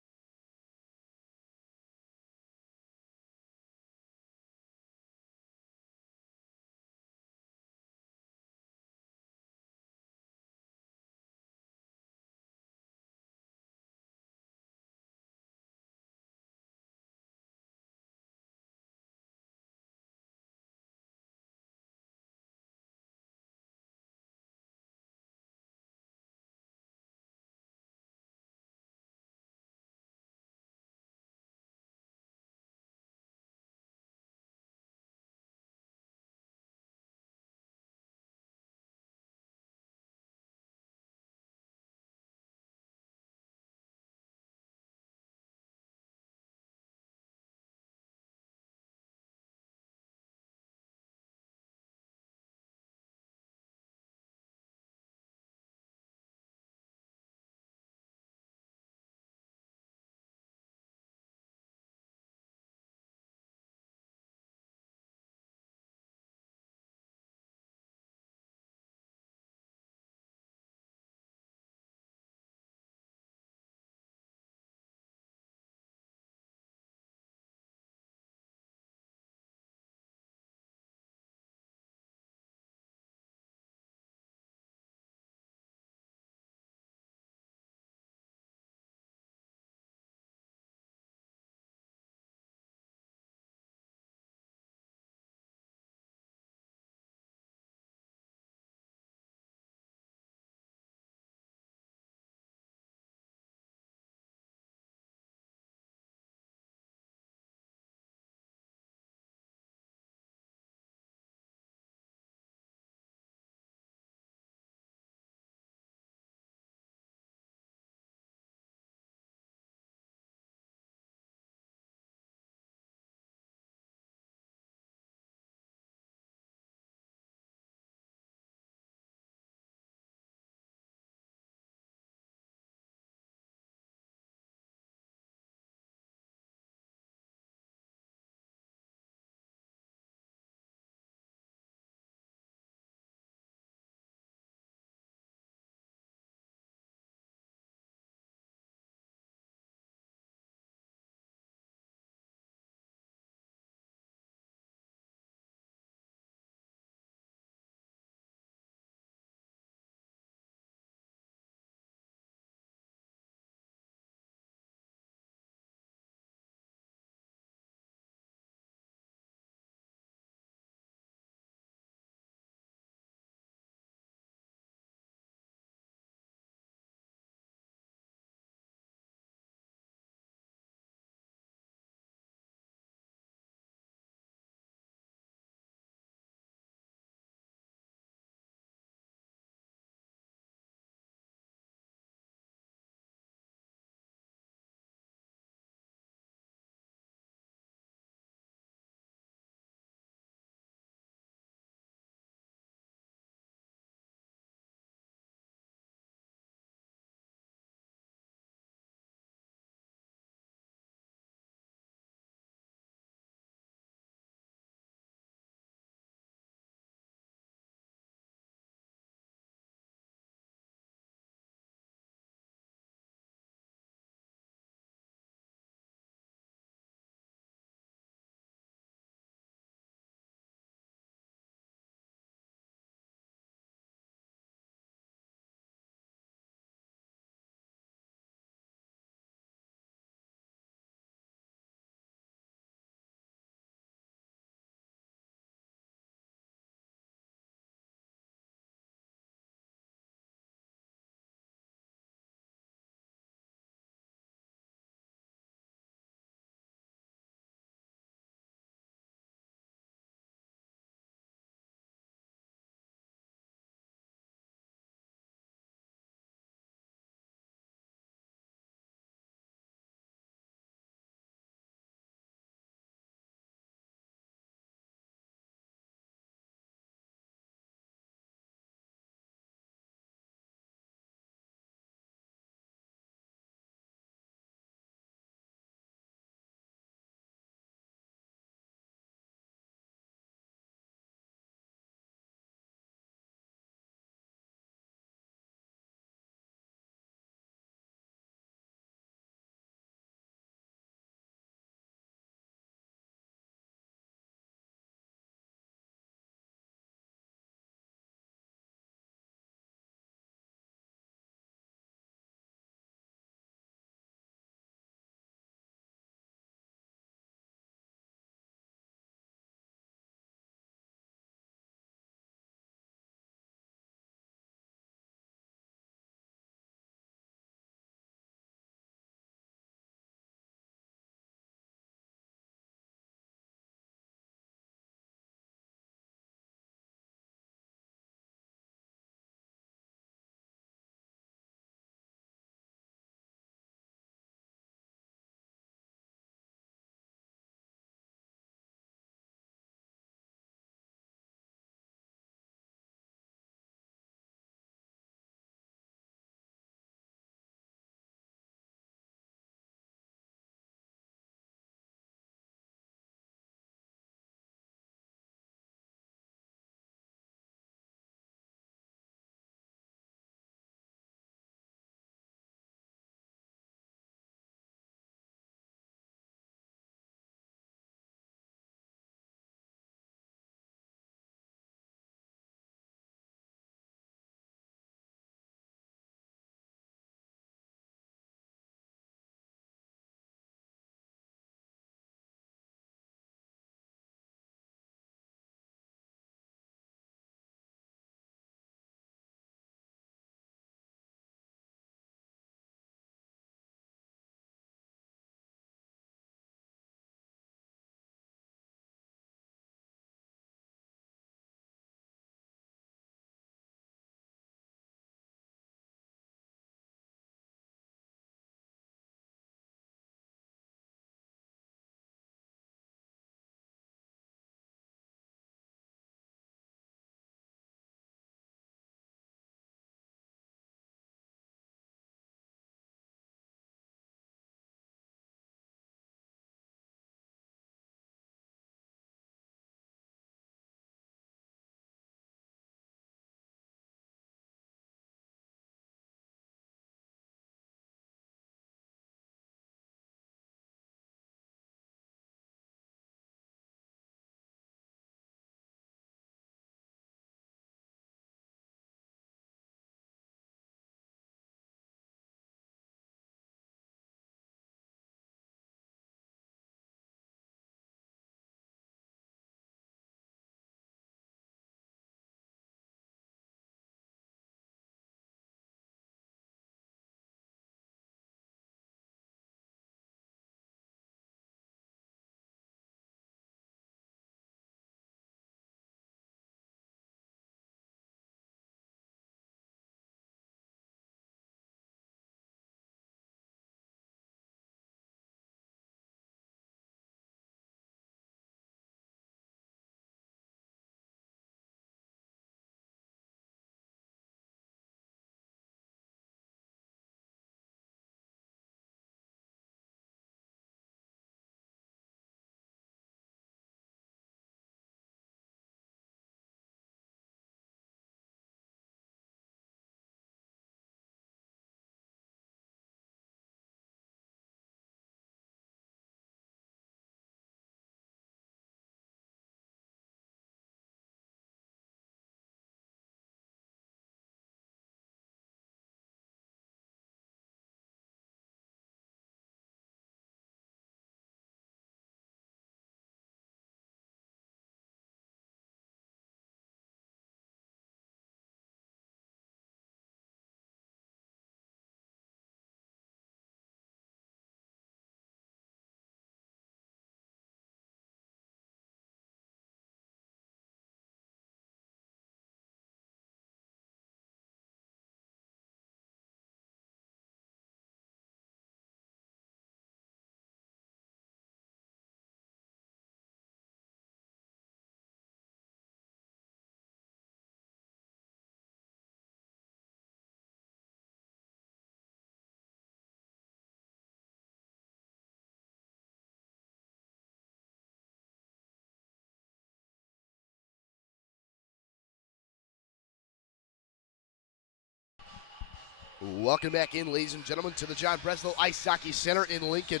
Welcome back in, ladies and gentlemen, to the John Breslow Ice Hockey Center in Lincoln.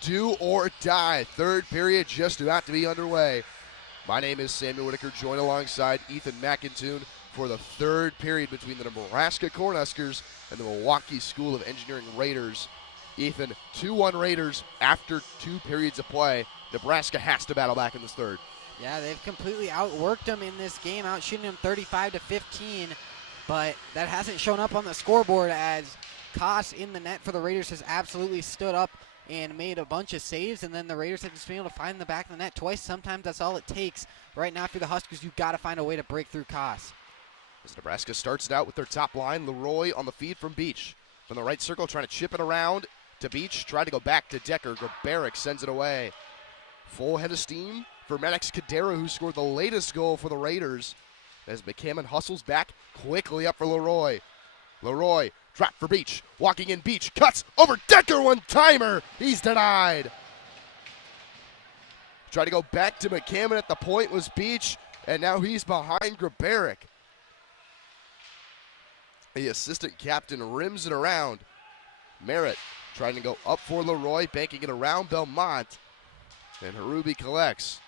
Do or die. Third period just about to be underway. My name is Samuel Whitaker, joined alongside Ethan McIntoon for the third period between the Nebraska Cornhuskers and the Milwaukee School of Engineering Raiders. Ethan, 2-1 Raiders after 2 periods of play. Nebraska has to battle back in this third. Yeah, they've completely outworked them in this game, outshooting them 35-15. But that hasn't shown up on the scoreboard as Koss in the net for the Raiders has absolutely stood up and made a bunch of saves, and then the Raiders have just been able to find the back of the net twice. Sometimes that's all it takes. Right now for the Huskers, you've got to find a way to break through Koss. As Nebraska starts it out with their top line, Leroy on the feed from Beach. From the right circle, trying to chip it around to Beach, tried to go back to Decker. Grabaric sends it away. Full head of steam for Maddox Kadera, who scored the latest goal for the Raiders. As McCammon hustles back, quickly up for Leroy. Leroy, drop for Beach. Walking in, Beach, cuts over Decker, one-timer. He's denied. Tried to go back to McCammon at the point was Beach, and now he's behind Grabaric. The assistant captain rims it around. Merritt trying to go up for Leroy, banking it around Belmont. And Harubi collects.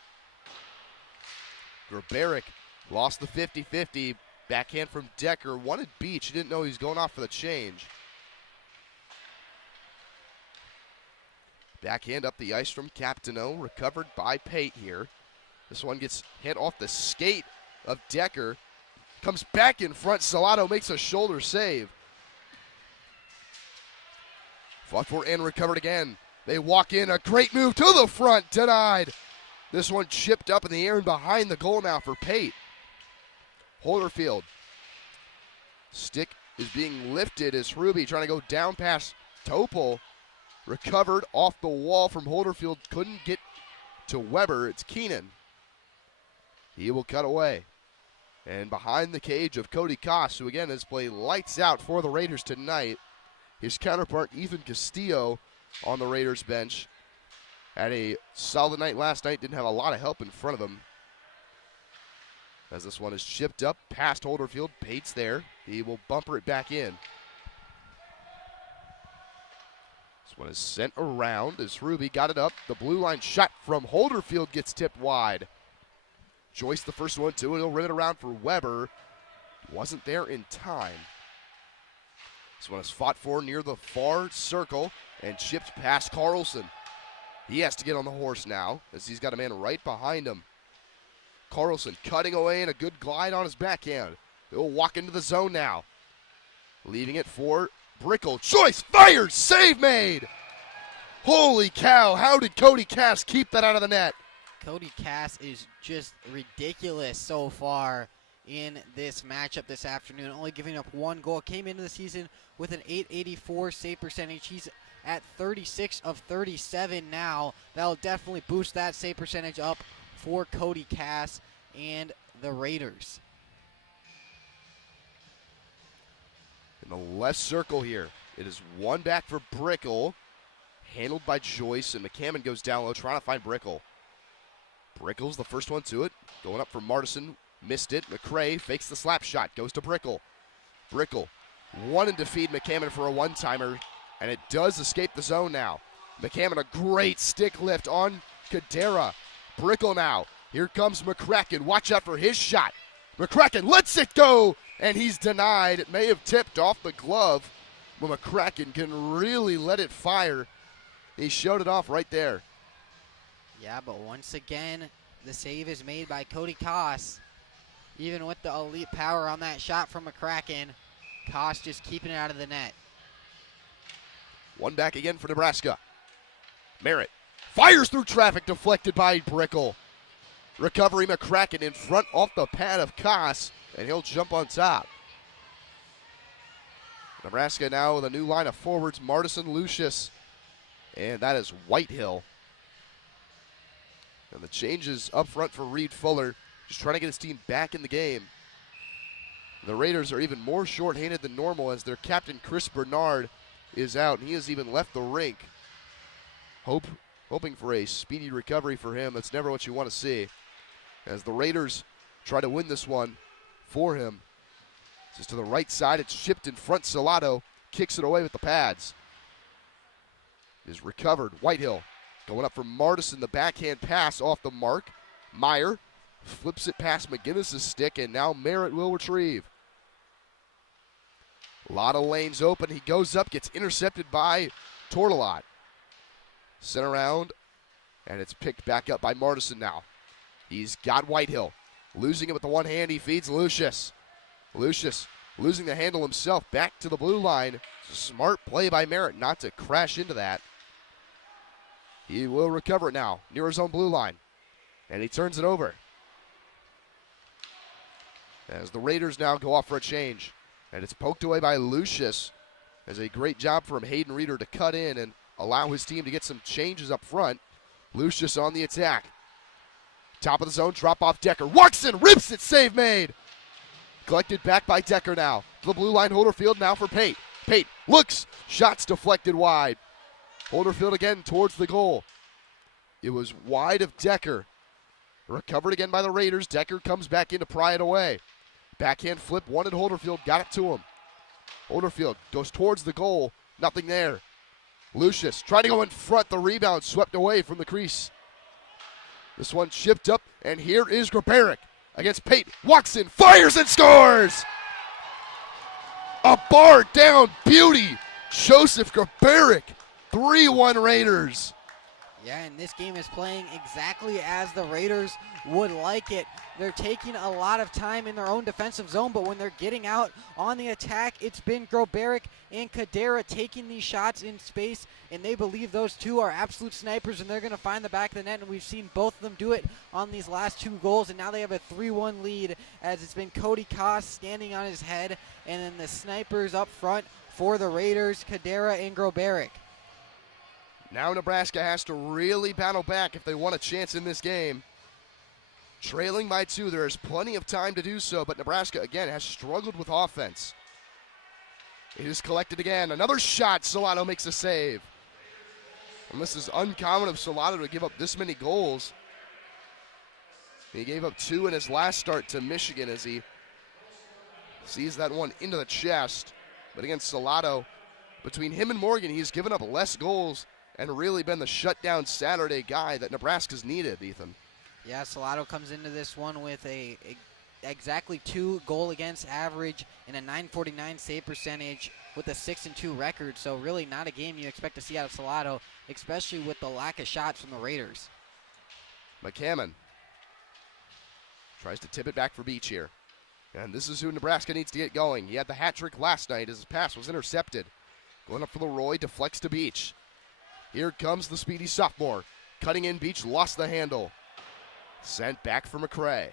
Grabaric lost the 50-50. Backhand from Decker. Wanted Beach. He didn't know he was going off for the change. Backhand up the ice from Captano. Recovered by Pate here. This one gets hit off the skate of Decker. Comes back in front. Salato makes a shoulder save. Fought for and recovered again. They walk in. A great move to the front. Denied. This one chipped up in the air and behind the goal now for Pate. Holderfield. Stick is being lifted as Ruby trying to go down past Topol. Recovered off the wall from Holderfield. Couldn't get to Weber. It's Keenan. He will cut away. And behind the cage of Cody Koss, who again has played lights out for the Raiders tonight. His counterpart, Ethan Castillo, on the Raiders bench. Had a solid night last night. Didn't have a lot of help in front of him. As this one is chipped up past Holderfield. Pate's there. He will bumper it back in. This one is sent around as Ruby got it up. The blue line shot from Holderfield gets tipped wide. Joyce the first one to it. He'll rim it around for Weber. Wasn't there in time. This one is fought for near the far circle and chipped past Carlson. He has to get on the horse now as he's got a man right behind him. Carlson cutting away and a good glide on his backhand. He'll walk into the zone now. Leaving it for Brickle. Joyce fires! Save made! Holy cow, how did Cody Cass keep that out of the net? Cody Cass is just ridiculous so far in this matchup this afternoon, only giving up 1 goal. Came into the season with an .884 save percentage. He's at 36 of 37 now. That'll definitely boost that save percentage up for Cody Cass and the Raiders. In the left circle here, it is one back for Brickle, handled by Joyce, and McCammon goes down low trying to find Brickle. Brickle's the first one to it, going up for Martison, missed it. McCray fakes the slap shot, goes to Brickle. Brickle wanted to feed McCammon for a one-timer, and it does escape the zone now. McCammon, a great stick lift on Kadera. Brickle now. Here comes McCracken. Watch out for his shot. McCracken lets it go, and he's denied. It may have tipped off the glove, but McCracken can really let it fire. He showed it off right there. Yeah, but once again, the save is made by Cody Koss. Even with the elite power on that shot from McCracken, Koss just keeping it out of the net. One back again for Nebraska. Merritt fires through traffic, deflected by Brickle. Recovery, McCracken in front off the pad of Koss, and he'll jump on top. Nebraska now with a new line of forwards, Martison, Lucius, and that is Whitehill. And the changes up front for Reed Fuller, just trying to get his team back in the game. The Raiders are even more shorthanded than normal as their captain, Chris Bernard, is out, and he has even left the rink. Hoping for a speedy recovery for him. That's never what you want to see. As the Raiders try to win this one for him. Just to the right side, it's shipped in front. Salato kicks it away with the pads. Is recovered. Whitehill going up for Martison. The backhand pass off the mark. Meyer flips it past McGinnis' stick, and now Merritt will retrieve. A lot of lanes open. He goes up, gets intercepted by Tortolot. Sent around, and it's picked back up by Martison now. He's got Whitehill. Losing it with the one hand, he feeds Lucius. Lucius losing the handle himself, back to the blue line. Smart play by Merritt not to crash into that. He will recover it now, near his own blue line. And he turns it over. As the Raiders now go off for a change. And it's poked away by Lucius. As a great job from Hayden Reeder to cut in and allow his team to get some changes up front. Lucius on the attack. Top of the zone, drop off Decker. Watson rips it, save made. Collected back by Decker now. To the blue line, Holderfield now for Pate. Pate looks, shots deflected wide. Holderfield again towards the goal. It was wide of Decker. Recovered again by the Raiders. Decker comes back in to pry it away. Backhand flip, wanted Holderfield, got it to him. Holderfield goes towards the goal, nothing there. Lucius trying to go in front, the rebound swept away from the crease. This one chipped up, and here is Grabaric against Pate. Walks in, fires and scores! A bar down beauty, Joseph Grabaric. 3-1 Raiders. Yeah, and this game is playing exactly as the Raiders would like it. They're taking a lot of time in their own defensive zone, but when they're getting out on the attack, it's been Grobaric and Kadera taking these shots in space, and they believe those two are absolute snipers, and they're going to find the back of the net, and we've seen both of them do it on these last two goals, and now they have a 3-1 lead as it's been Cody Koss standing on his head, and then the snipers up front for the Raiders, Kadera and Grobaric. Now Nebraska has to really battle back if they want a chance in this game. Trailing by 2, there is plenty of time to do so, but Nebraska, again, has struggled with offense. It is collected again. Another shot. Solano makes a save. And this is uncommon of Solano to give up this many goals. He gave up 2 in his last start to Michigan as he sees that one into the chest. But against Solano, between him and Morgan, he's given up less goals and really been the shutdown Saturday guy that Nebraska's needed, Ethan. Yeah, Salado comes into this one with a exactly 2 goal against average and a .949 save percentage with a 6-2 record. So really not a game you expect to see out of Salado, especially with the lack of shots from the Raiders. McCammon tries to tip it back for Beach here. And this is who Nebraska needs to get going. He had the hat trick last night as his pass was intercepted. Going up for Leroy, deflects to Beach. Here comes the speedy sophomore. Cutting in, Beach lost the handle. Sent back for McCray.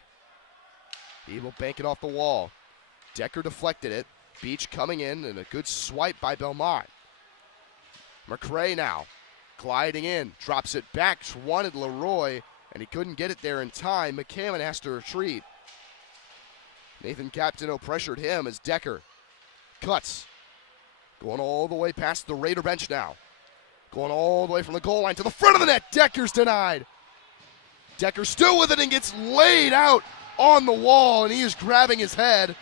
He will bank it off the wall. Decker deflected it. Beach coming in, and a good swipe by Belmont. McCray now gliding in. Drops it back. Wanted Leroy, and he couldn't get it there in time. McCammon has to retreat. Nathan Captino pressured him as Decker cuts. Going all the way past the Raider bench now. Going all the way from the goal line to the front of the net. Decker's denied. Decker still with it and gets laid out on the wall, and he is grabbing his head.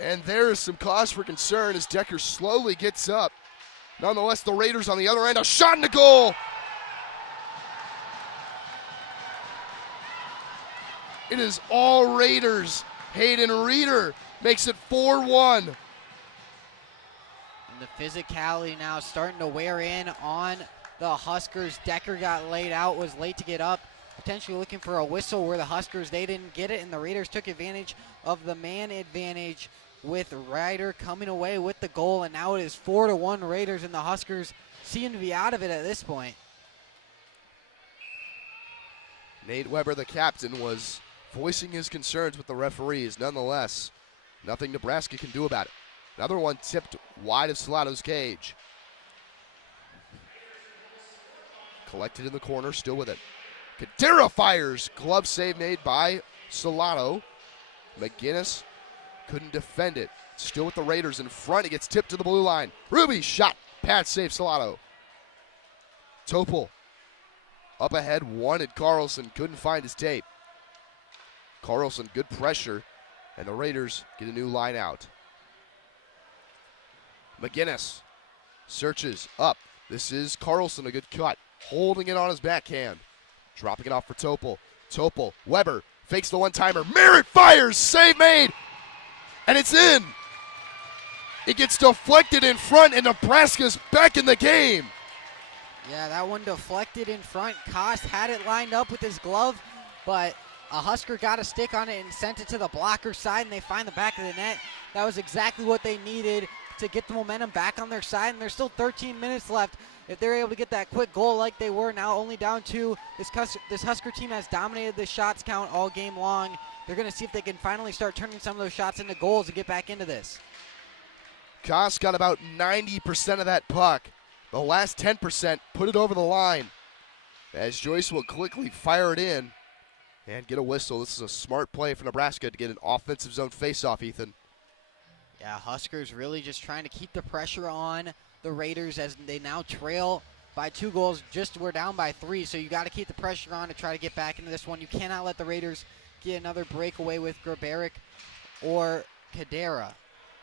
And there is some cause for concern as Decker slowly gets up. Nonetheless, the Raiders on the other end, a shot in the goal. It is all Raiders. Hayden Reeder makes it 4-1. The physicality now starting to wear in on the Huskers. Decker got laid out, was late to get up, potentially looking for a whistle where the Huskers, they didn't get it, and the Raiders took advantage of the man advantage with Ryder coming away with the goal, and now it is 4-1 Raiders, and the Huskers seem to be out of it at this point. Nate Weber, the captain, was voicing his concerns with the referees. Nonetheless, nothing Nebraska can do about it. Another one tipped wide of Solano's cage. Collected in the corner, still with it. Kadera fires. Glove save made by Solano. McGinnis couldn't defend it. Still with the Raiders in front. It gets tipped to the blue line. Ruby shot. Pad save Solano. Topol up ahead, wanted Carlson. Couldn't find his tape. Carlson, good pressure. And the Raiders get a new line out. McGinnis searches up. This is Carlson, a good cut. Holding it on his backhand. Dropping it off for Topol. Topol, Weber, fakes the one-timer. Merritt fires, save made, and it's in. It gets deflected in front, and Nebraska's back in the game. Yeah, that one deflected in front. Kost had it lined up with his glove, but a Husker got a stick on it and sent it to the blocker side, and they find the back of the net. That was exactly what they needed to get the momentum back on their side, and there's still 13 minutes left. If they're able to get that quick goal like they were, now only down 2, this Husker team has dominated the shots count all game long. They're going to see if they can finally start turning some of those shots into goals and get back into this. Koss got about 90% of that puck. The last 10% put it over the line, as Joyce will quickly fire it in and get a whistle. This is a smart play for Nebraska to get an offensive zone faceoff, Ethan. Yeah, Huskers really just trying to keep the pressure on the Raiders as they now trail by 2 goals. Just we're down by 3, so you got to keep the pressure on to try to get back into this one. You cannot let the Raiders get another breakaway with Grabaric or Kadera.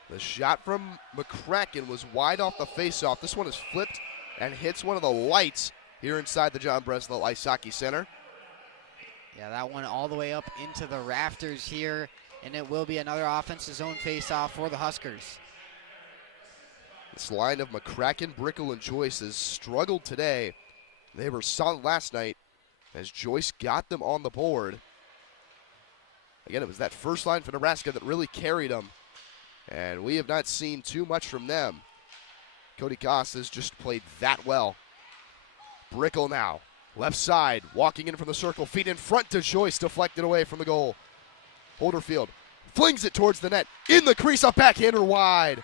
The shot from McCracken was wide off the faceoff. This one is flipped and hits one of the lights here inside the John Breslow Ice Hockey Center. Yeah, that one all the way up into the rafters here, and it will be another offensive zone faceoff for the Huskers. This line of McCracken, Brickell, and Joyce has struggled today. They were solid last night as Joyce got them on the board. Again, it was that first line for Nebraska that really carried them, and we have not seen too much from them. Cody Koss has just played that well. Brickell now, left side, walking in from the circle, feet in front to Joyce, deflected away from the goal. Holderfield flings it towards the net, in the crease, a backhander wide.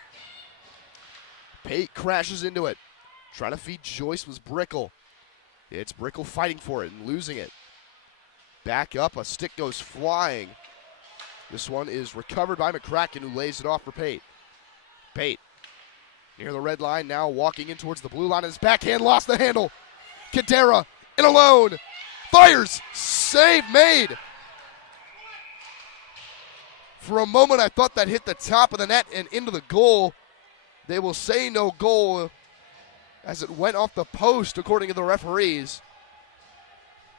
Pate crashes into it. Trying to feed Joyce was Brickell. It's Brickell fighting for it and losing it. Back up, a stick goes flying. This one is recovered by McCracken, who lays it off for Pate. Pate, near the red line, now walking in towards the blue line. His backhand lost the handle. Kadera in alone. Fires, save made. For a moment, I thought that hit the top of the net and into the goal. They will say no goal as it went off the post, according to the referees.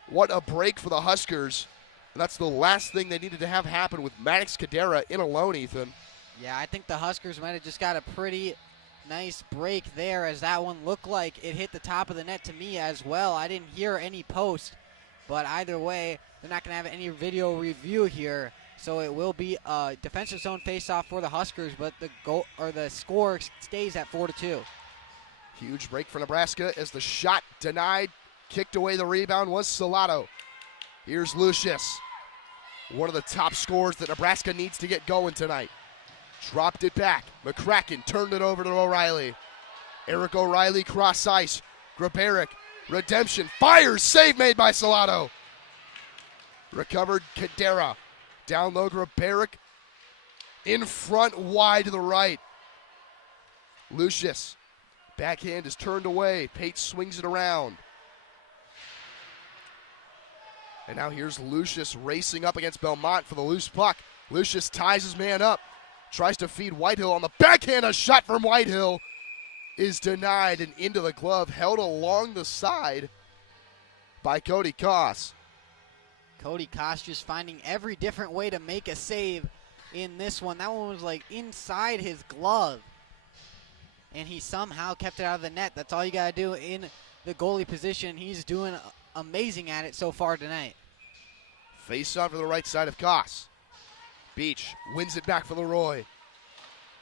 What a break for the Huskers. And that's the last thing they needed to have happen with Maddox Kadera in alone, Ethan. Yeah, I think the Huskers might have just got a pretty nice break there, as that one looked like it hit the top of the net to me as well. I didn't hear any post, but either way, they're not going to have any video review here. So it will be a defensive zone faceoff for the Huskers, but the goal or the score stays at 4-2. Huge break for Nebraska as the shot denied, kicked away the rebound was Salato. Here's Lucius, one of the top scorers that Nebraska needs to get going tonight. Dropped it back. McCracken turned it over to O'Reilly. Eric O'Reilly cross ice. Grabaric, redemption, fires, save made by Salato. Recovered Kadera. Down low, Grabaric in front, wide to the right. Lucius, backhand is turned away. Pate swings it around. And now here's Lucius racing up against Belmont for the loose puck. Lucius ties his man up, tries to feed Whitehill on the backhand. A shot from Whitehill is denied and into the glove, held along the side by Cody Koss. Cody Koss just finding every different way to make a save in this one. That one was like inside his glove, and he somehow kept it out of the net. That's all you got to do in the goalie position. He's doing amazing at it so far tonight. Face off to the right side of Koss. Beach wins it back for Leroy.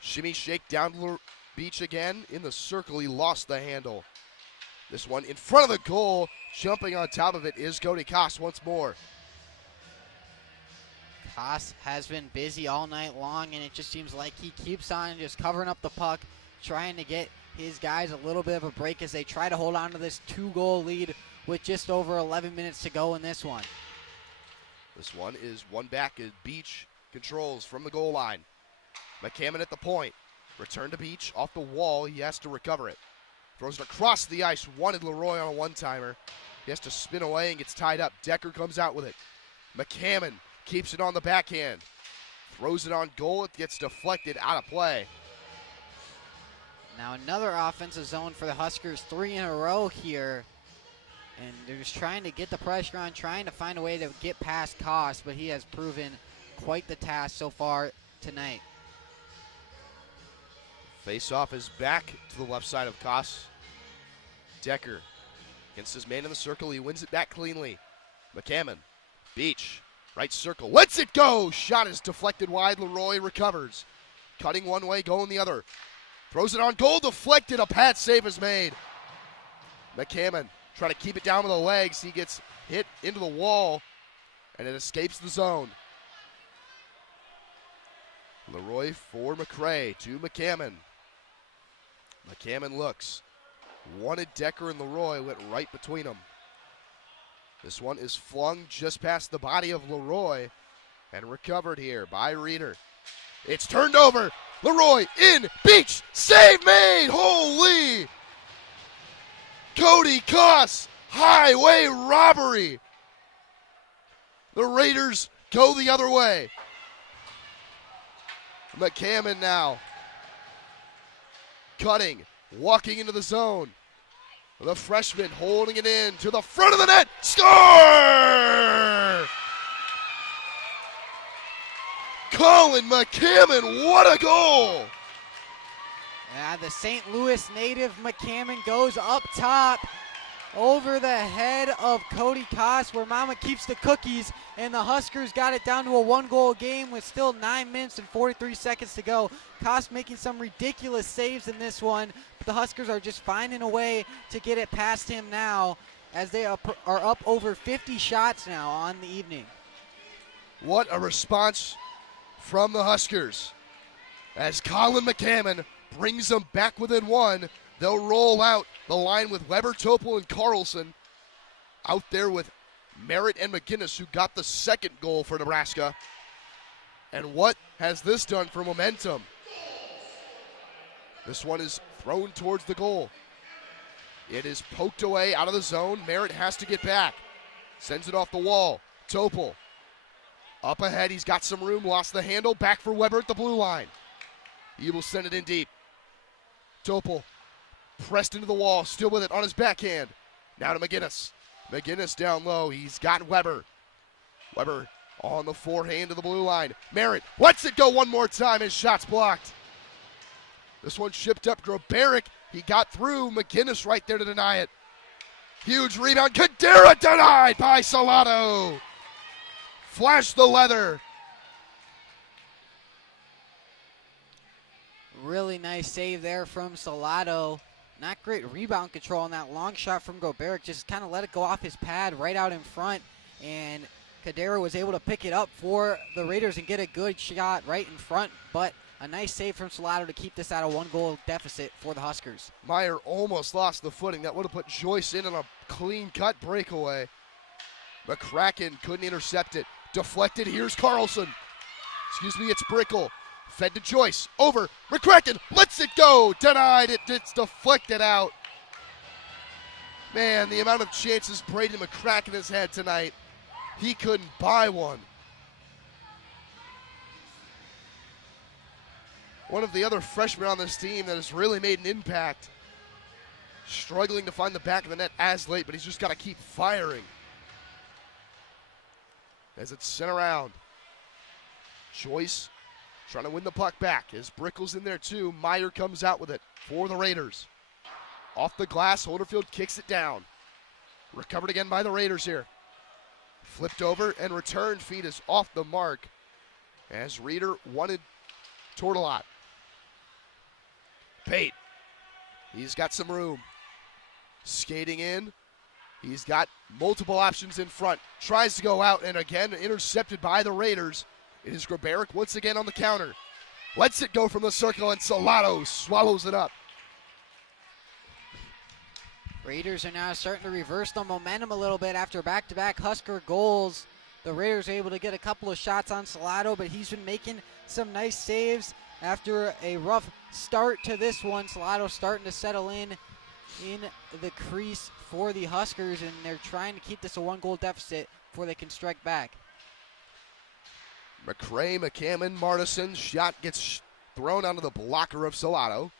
Shimmy shake down to Beach again in the circle. He lost the handle. This one in front of the goal. Jumping on top of it is Cody Koss once more. Koss has been busy all night long, and it just seems like he keeps on just covering up the puck, trying to get his guys a little bit of a break as they try to hold on to this 2-goal lead with just over 11 minutes to go in this one. This one is one back as Beach controls from the goal line. McCammon at the point. Return to Beach off the wall. He has to recover it. Throws it across the ice. Wanted Leroy on a one-timer. He has to spin away and gets tied up. Decker comes out with it. McCammon keeps it on the backhand. Throws it on goal. It gets deflected out of play. Now another offensive zone for the Huskers, 3 in a row here. And they're just trying to get the pressure on, trying to find a way to get past Koss, but he has proven quite the task so far tonight. Face-off is back to the left side of Koss. Decker against his man in the circle. He wins it back cleanly. McCammon, Beach, right circle, lets it go. Shot is deflected wide. Leroy recovers. Cutting one way, going the other. Throws it on goal, deflected. A pad save is made. McCammon trying to keep it down with the legs. He gets hit into the wall, and it escapes the zone. Leroy for McCray to McCammon. McCammon looks. Wanted Decker and Leroy, went right between them. This one is flung just past the body of Leroy and recovered here by Reeder. It's turned over. Leroy in, Beach, save made, holy! Cody Koss, highway robbery. The Raiders go the other way. McCammon now. Cutting, walking into the zone. The freshman holding it in to the front of the net. Score! Colin McCammon, what a goal! The St. Louis native McCammon goes up top over the head of Cody Koss, where Mama keeps the cookies, and the Huskers got it down to a 1-goal game with still 9 minutes and 43 seconds to go. Koss making some ridiculous saves in this one, but the Huskers are just finding a way to get it past him now, as they are up over 50 shots now on the evening. What a response from the Huskers. As Colin McCammon brings them back within one, they'll roll out the line with Weber, Topol, and Carlson. Out there with Merritt and McGinnis, who got the second goal for Nebraska. And what has this done for momentum? This one is thrown towards the goal. It is poked away out of the zone. Merritt has to get back. Sends it off the wall. Topol. Up ahead, he's got some room, lost the handle. Back for Weber at the blue line. He will send it in deep. Topol pressed into the wall, still with it on his backhand. Now to McGinnis. McGinnis down low. He's got Weber. Weber on the forehand to the blue line. Merritt lets it go one more time. His shot's blocked. This one shipped up. Grobaric, he got through. McGinnis right there to deny it. Huge rebound. Kadira denied by Salado. Flash the leather. Really nice save there from Salado. Not great rebound control on that long shot from Grobaric. Just kind of let it go off his pad right out in front. And Kadira was able to pick it up for the Raiders and get a good shot right in front. But a nice save from Salado to keep this at a 1-goal deficit for the Huskers. Meyer almost lost the footing. That would have put Joyce in on a clean cut breakaway. McCracken couldn't intercept it. Deflected. Here's Carlson. Excuse me, it's Brickle. Fed to Joyce. Over. McCracken lets it go. Denied. It's deflected out. Man, the amount of chances Braden McCracken has had tonight, he couldn't buy one. One of the other freshmen on this team that has really made an impact. Struggling to find the back of the net as late, but he's just got to keep firing. As it's sent around. Joyce trying to win the puck back. As Brickle's in there too. Meyer comes out with it for the Raiders. Off the glass, Holderfield kicks it down. Recovered again by the Raiders here. Flipped over and returned. Feet is off the mark. As Reeder wanted Tortolot. Pate. He's got some room. Skating in. He's got multiple options in front. Tries to go out and again intercepted by the Raiders. It is Grobaric once again on the counter. Lets it go from the circle and Salado swallows it up. Raiders are now starting to reverse the momentum a little bit after back-to-back Husker goals. The Raiders are able to get a couple of shots on Salado, but he's been making some nice saves after a rough start to this one. Salado starting to settle in the crease for the Huskers, and they're trying to keep this a 1-goal deficit before they can strike back. McCray, McCammon, Martison's shot gets thrown onto the blocker of Salado.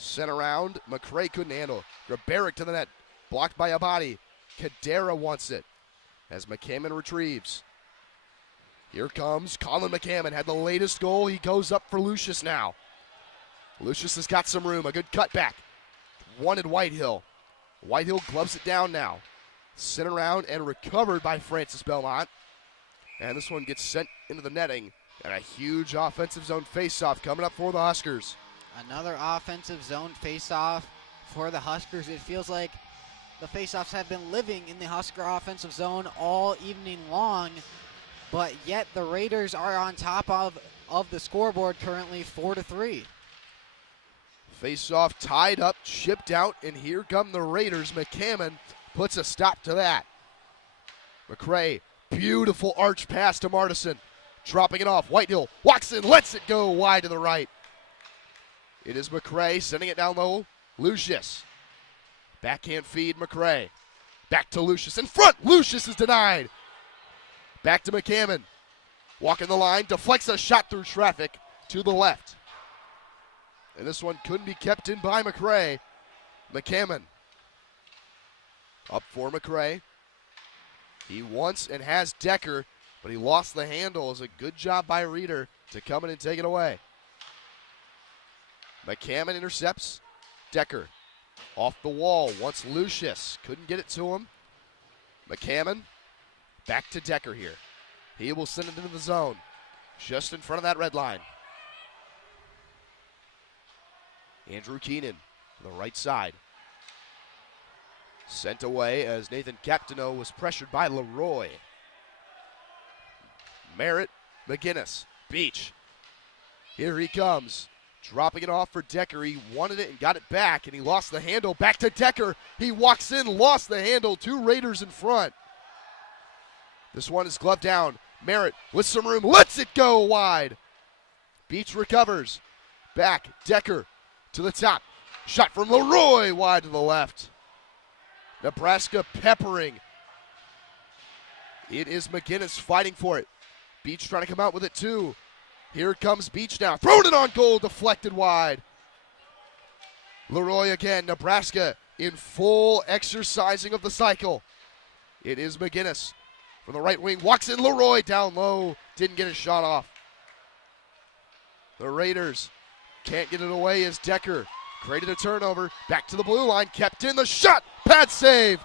Sent around. McCray couldn't handle. Grabaric to the net. Blocked by a body. Cadera wants it as McCammon retrieves. Here comes Colin McCammon. Had the latest goal. He goes up for Lucius now. Lucius has got some room. A good cutback. Wanted Whitehill. Whitehill gloves it down now. Sent around and recovered by Francis Belmont. And this one gets sent into the netting. And a huge offensive zone faceoff coming up for the Huskers. Another offensive zone faceoff for the Huskers. It feels like the faceoffs have been living in the Husker offensive zone all evening long, but yet the Raiders are on top of the scoreboard currently 4-3. Faceoff tied up, chipped out, and here come the Raiders. McCammon puts a stop to that. McCray, beautiful arch pass to Martison. Dropping it off. Whitehill walks in, lets it go wide to the right. It is McCray sending it down low. Lucius. Backhand feed, McCray. Back to Lucius. In front, Lucius is denied. Back to McCammon. Walking the line, deflects a shot through traffic to the left. And this one couldn't be kept in by McCray. McCammon. Up for McCray. He wants and has Decker, but he lost the handle. It was a good job by Reeder to come in and take it away. McCammon intercepts. Decker off the wall. Wants Lucius. Couldn't get it to him. McCammon back to Decker here. He will send it into the zone. Just in front of that red line. Andrew Keenan to the right side. Sent away as Nathan Captino was pressured by Leroy. Merritt, McGinnis, Beach. Here he comes. Dropping it off for Decker. He wanted it and got it back, and he lost the handle. Back to Decker. He walks in, lost the handle. Two Raiders in front. This one is gloved down. Merritt with some room. Lets it go wide. Beach recovers. Back. Decker to the top. Shot from Leroy wide to the left. Nebraska peppering. It is McGinnis fighting for it. Beach trying to come out with it too. Here comes Beach now. Thrown it on goal, deflected wide. Leroy again. Nebraska in full exercising of the cycle. It is McGinnis from the right wing. Walks in Leroy down low. Didn't get a shot off. The Raiders can't get it away as Decker created a turnover. Back to the blue line. Kept in the shot. Pad save.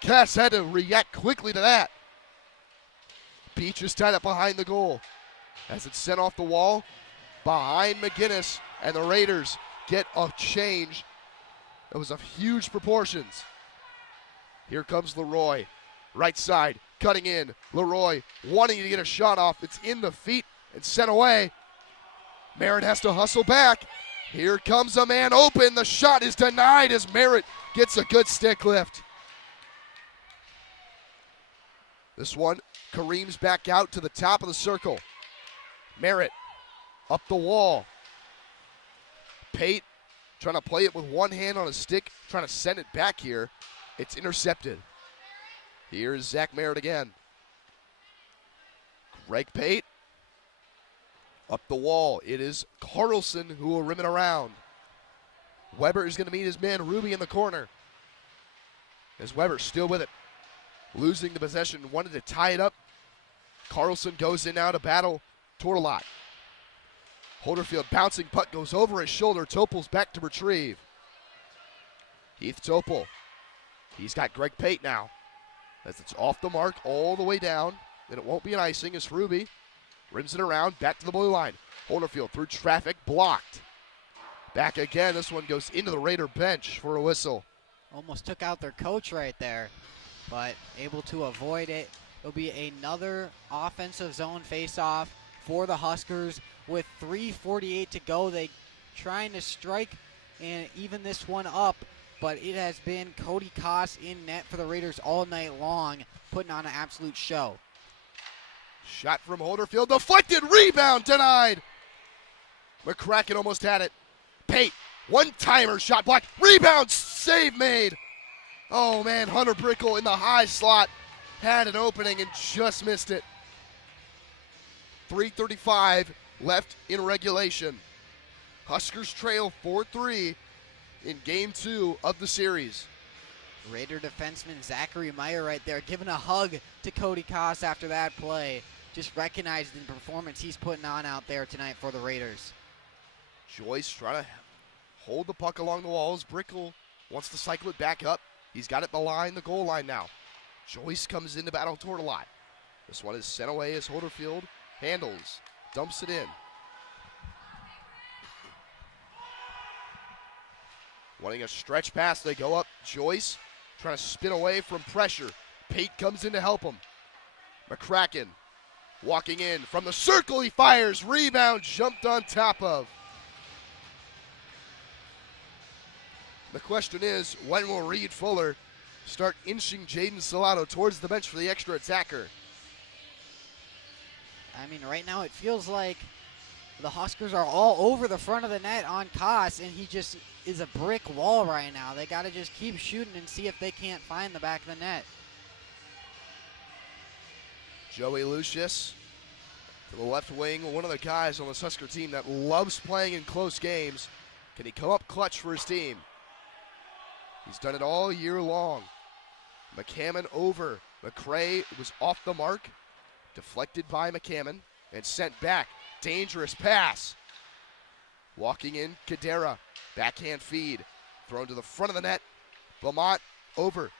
Cass had to react quickly to that. Beach is tied up behind the goal. As it's sent off the wall, behind McGinnis, and the Raiders get a change. It was of huge proportions. Here comes Leroy, right side, cutting in. Leroy wanting to get a shot off. It's in the feet and sent away. Merritt has to hustle back. Here comes a man open. The shot is denied as Merritt gets a good stick lift. This one careens back out to the top of the circle. Merritt up the wall. Pate trying to play it with one hand on a stick, trying to send it back here. It's intercepted. Here's Zach Merritt again. Greg Pate up the wall. It is Carlson who will rim it around. Weber is going to meet his man Ruby in the corner. As Weber still with it. Losing the possession, wanted to tie it up. Carlson goes in now to battle Tortolot. Holderfield bouncing puck goes over his shoulder. Topol's back to retrieve. Heath Topol. He's got Greg Pate now. As it's off the mark all the way down. And it won't be an icing as Ruby rims it around. Back to the blue line. Holderfield through traffic. Blocked. Back again. This one goes into the Raider bench for a whistle. Almost took out their coach right there, but able to avoid it. It'll be another offensive zone faceoff for the Huskers with 3:48 to go. They trying to strike and even this one up, but it has been Cody Koss in net for the Raiders all night long, putting on an absolute show. Shot from Holderfield, deflected, rebound, denied. McCracken almost had it. Pate, one-timer, shot blocked, rebound, save made. Oh man, Hunter Brickle in the high slot had an opening and just missed it. 3:35 left in regulation. Huskers trail 4-3 in Game 2 of the series. Raider defenseman Zachary Meyer right there giving a hug to Cody Koss after that play. Just recognizing the performance he's putting on out there tonight for the Raiders. Joyce trying to hold the puck along the walls. Brickle wants to cycle it back up. He's got it behind the goal line now. Joyce comes into battle toward a lot. This one is sent away as Holderfield handles, dumps it in. Wanting a stretch pass, they go up. Joyce trying to spin away from pressure. Pate comes in to help him. McCracken walking in from the circle, he fires. Rebound jumped on top of. The question is, when will Reed Fuller start inching Jaden Salato towards the bench for the extra attacker? I mean, right now it feels like the Huskers are all over the front of the net on Koss, and he just is a brick wall right now. They got to just keep shooting and see if they can't find the back of the net. Joey Lucius to the left wing, one of the guys on this Husker team that loves playing in close games. Can he come up clutch for his team? He's done it all year long. McCammon over. McCray was off the mark. Deflected by McCammon and sent back. Dangerous pass. Walking in, Kadera. Backhand feed. Thrown to the front of the net. Beaumont over.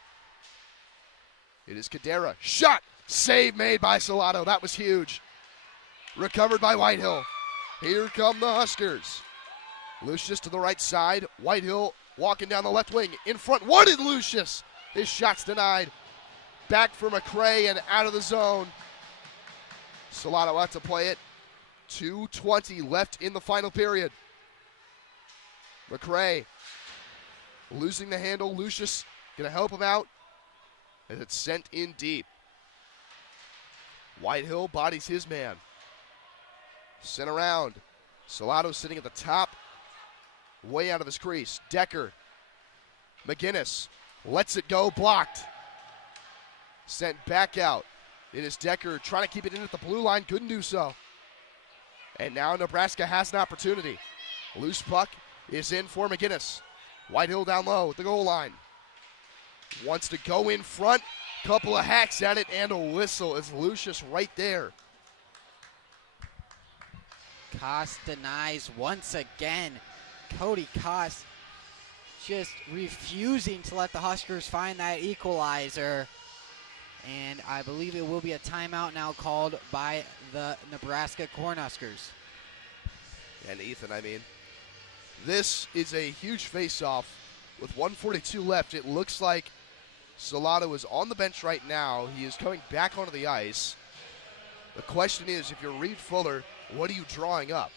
It is Kadera. Shot! Save made by Salato. That was huge. Recovered by Whitehill. Here come the Huskers. Lucius to the right side. Whitehill walking down the left wing. In front. Wanted Lucius. His shot's denied. Back for McCray and out of the zone. Salato out to play it. 2:20 left in the final period. McCray losing the handle. Lucius going to help him out as it's sent in deep. Whitehill bodies his man. Sent around. Salato sitting at the top. Way out of his crease. Decker. McGinnis lets it go. Blocked. Sent back out. It is Decker trying to keep it in at the blue line. Couldn't do so. And now Nebraska has an opportunity. Loose puck is in for McGinnis. Whitehill down low at the goal line. Wants to go in front. Couple of hacks at it and a whistle. Is Lucius right there. Koss denies once again. Cody Koss just refusing to let the Huskers find that equalizer. And I believe it will be a timeout now called by the Nebraska Cornhuskers. And Ethan, I mean, this is a huge face-off with 1:42 left. It looks like Salato is on the bench right now. He is coming back onto the ice. The question is, if you're Reed Fuller, what are you drawing up?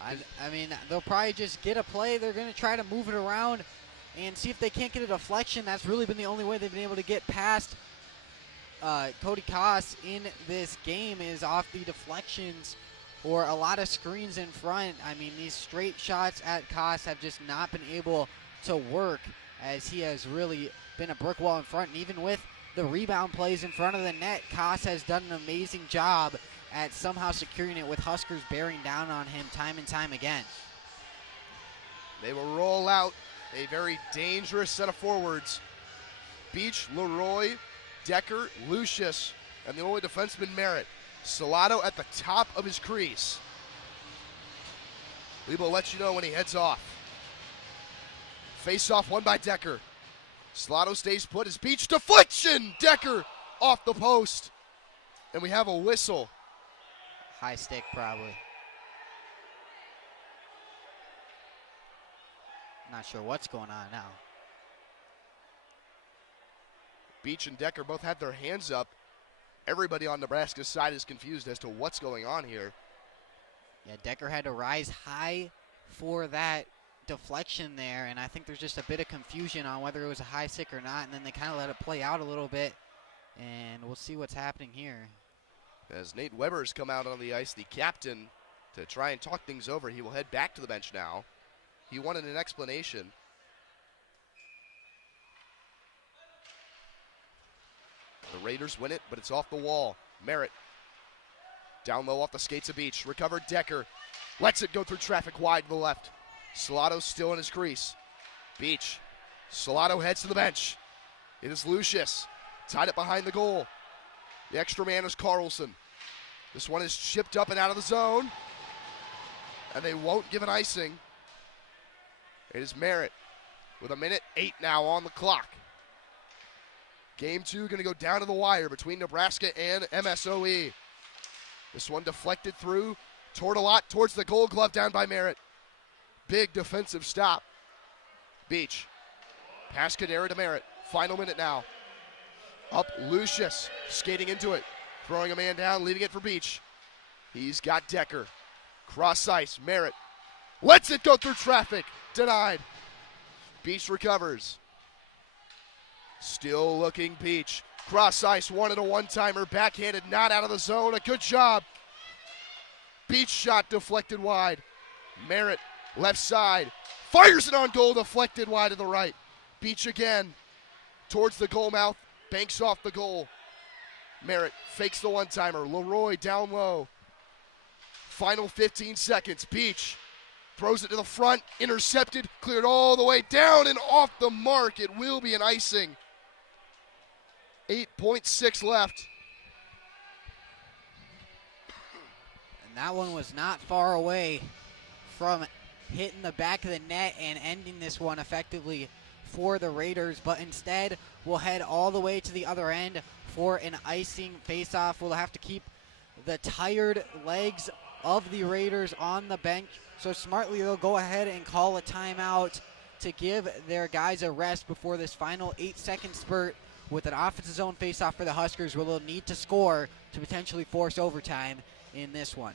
I mean, they'll probably just get a play. They're going to try to move it around and see if they can't get a deflection. That's really been the only way they've been able to get past Cody Koss in this game, is off the deflections or a lot of screens in front. I mean, these straight shots at Koss have just not been able to work, as he has really been a brick wall in front. And even with the rebound plays in front of the net, Koss has done an amazing job at somehow securing it, with Huskers bearing down on him time and time again. They will roll out a very dangerous set of forwards. Beach, Leroy, Decker, Lucius, and the only defenseman, Merritt. Salato at the top of his crease. Lebo will let you know when he heads off. Face-off won by Decker. Salato stays put. His Beach deflection! Decker off the post. And we have a whistle. High stick, probably. Not sure what's going on now. Beach and Decker both had their hands up. Everybody on Nebraska's side is confused as to what's going on here. Yeah, Decker had to rise high for that deflection there, and I think there's just a bit of confusion on whether it was a high stick or not, and then they kind of let it play out a little bit, and we'll see what's happening here. As Nate Weber's come out on the ice, the captain, to try and talk things over. He will head back to the bench now. He wanted an explanation. The Raiders win it, but it's off the wall. Merritt down low off the skates of Beach. Recovered Decker. Lets it go through traffic wide to the left. Salato's still in his crease. Beach. Salato heads to the bench. It is Lucius. Tied it behind the goal. The extra man is Carlson. This one is chipped up and out of the zone. And they won't give an icing. It is Merritt with 1:08 now on the clock. Game 2 going to go down to the wire between Nebraska and MSOE. This one deflected through toward a lot towards the Gold Glove down by Merritt. Big defensive stop. Beach. Pass Cadera to Merritt. Final minute now. Up Lucius, skating into it. Throwing a man down, leaving it for Beach. He's got Decker. Cross ice, Merritt. Lets it go through traffic. Denied. Beach recovers. Still looking Beach. Cross ice, wanted a one-timer. Backhanded, not out of the zone. A good job. Beach shot deflected wide. Merritt, left side. Fires it on goal, deflected wide to the right. Beach again. Towards the goal mouth. Banks off the goal. Merritt fakes the one-timer. Leroy down low. Final 15 seconds. Beach throws it to the front. Intercepted. Cleared all the way down and off the mark. It will be an icing. 8.6 left. And that one was not far away from hitting the back of the net and ending this one effectively for the Raiders, but instead we'll head all the way to the other end for an icing faceoff. We'll have to keep the tired legs of the Raiders on the bench, so smartly they'll go ahead and call a timeout to give their guys a rest before this final 8-second spurt with an offensive zone faceoff for the Huskers, where they'll need to score to potentially force overtime in this one.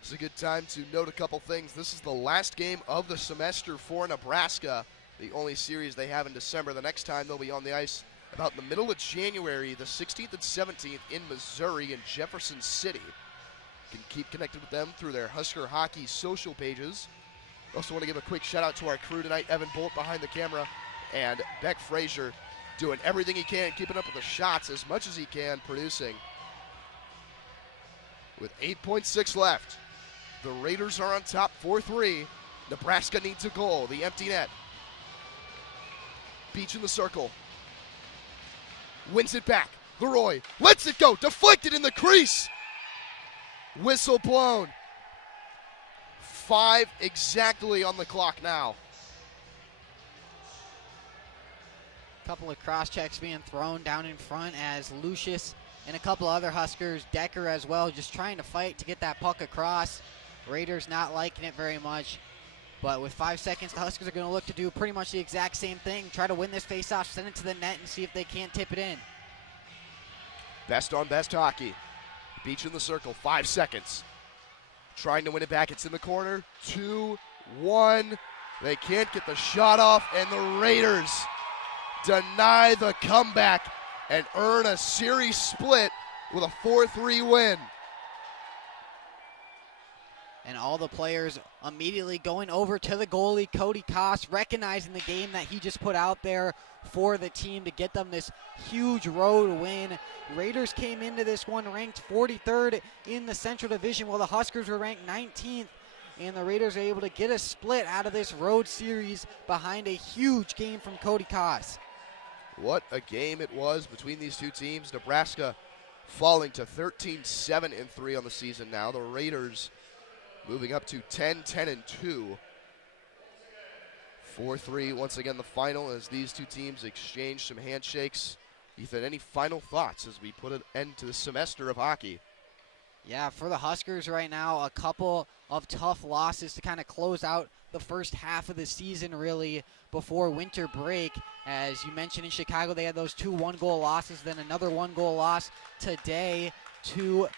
It's a good time to note a couple things. This is the last game of the semester for Nebraska, the only series they have in December. The next time they'll be on the ice about in the middle of January, the 16th and 17th in Missouri in Jefferson City. You can keep connected with them through their Husker Hockey social pages. Also want to give a quick shout out to our crew tonight, Evan Bolt behind the camera and Beck Frazier doing everything he can, keeping up with the shots as much as he can, producing. With 8.6 left, the Raiders are on top 4-3. Nebraska needs a goal, the empty net. Beach in the circle. Wins it back. Leroy lets it go. Deflected in the crease. Whistle blown. 5 exactly on the clock now. Couple of cross checks being thrown down in front as Lucius and a couple other Huskers, Decker as well, just trying to fight to get that puck across. Raiders not liking it very much. But with 5 seconds, the Huskers are going to look to do pretty much the exact same thing. Try to win this faceoff, send it to the net, and see if they can't tip it in. Best on best hockey. Beach in the circle, 5 seconds. Trying to win it back. It's in the corner. 2-1. They can't get the shot off, and the Raiders deny the comeback and earn a series split with a 4-3 win. And all the players immediately going over to the goalie, Cody Koss, recognizing the game that he just put out there for the team to get them this huge road win. Raiders came into this one ranked 43rd in the Central Division, while the Huskers were ranked 19th. And the Raiders are able to get a split out of this road series behind a huge game from Cody Koss. What a game it was between these two teams. Nebraska falling to 13-7-3 on the season now. The Raiders moving up to 10-10-2. 4-3 once again the final as these two teams exchange some handshakes. Ethan, any final thoughts as we put an end to the semester of hockey? Yeah, for the Huskers right now, a couple of tough losses to kind of close out the first half of the season, really, before winter break. As you mentioned, in Chicago, they had those 2 one-goal losses, then another one-goal loss today to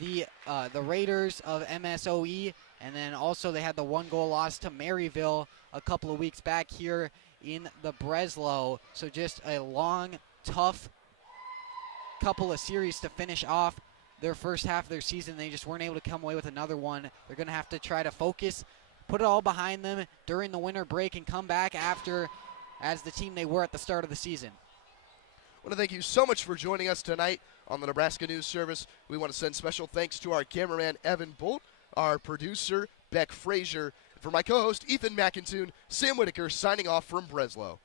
the Raiders of MSOE, and then also they had the 1-goal loss to Maryville a couple of weeks back here in the Breslau. So just a long, tough couple of series to finish off their first half of their season. They just weren't able to come away with another one. They're going to have to try to focus, put it all behind them during the winter break, and come back after as the team they were at the start of the season. I want to thank you so much for joining us tonight on the Nebraska News Service. We want to send special thanks to our cameraman, Evan Bolt, our producer, Beck Frazier. For my co-host, Ethan McIntoon, Sam Whitaker signing off from Breslow.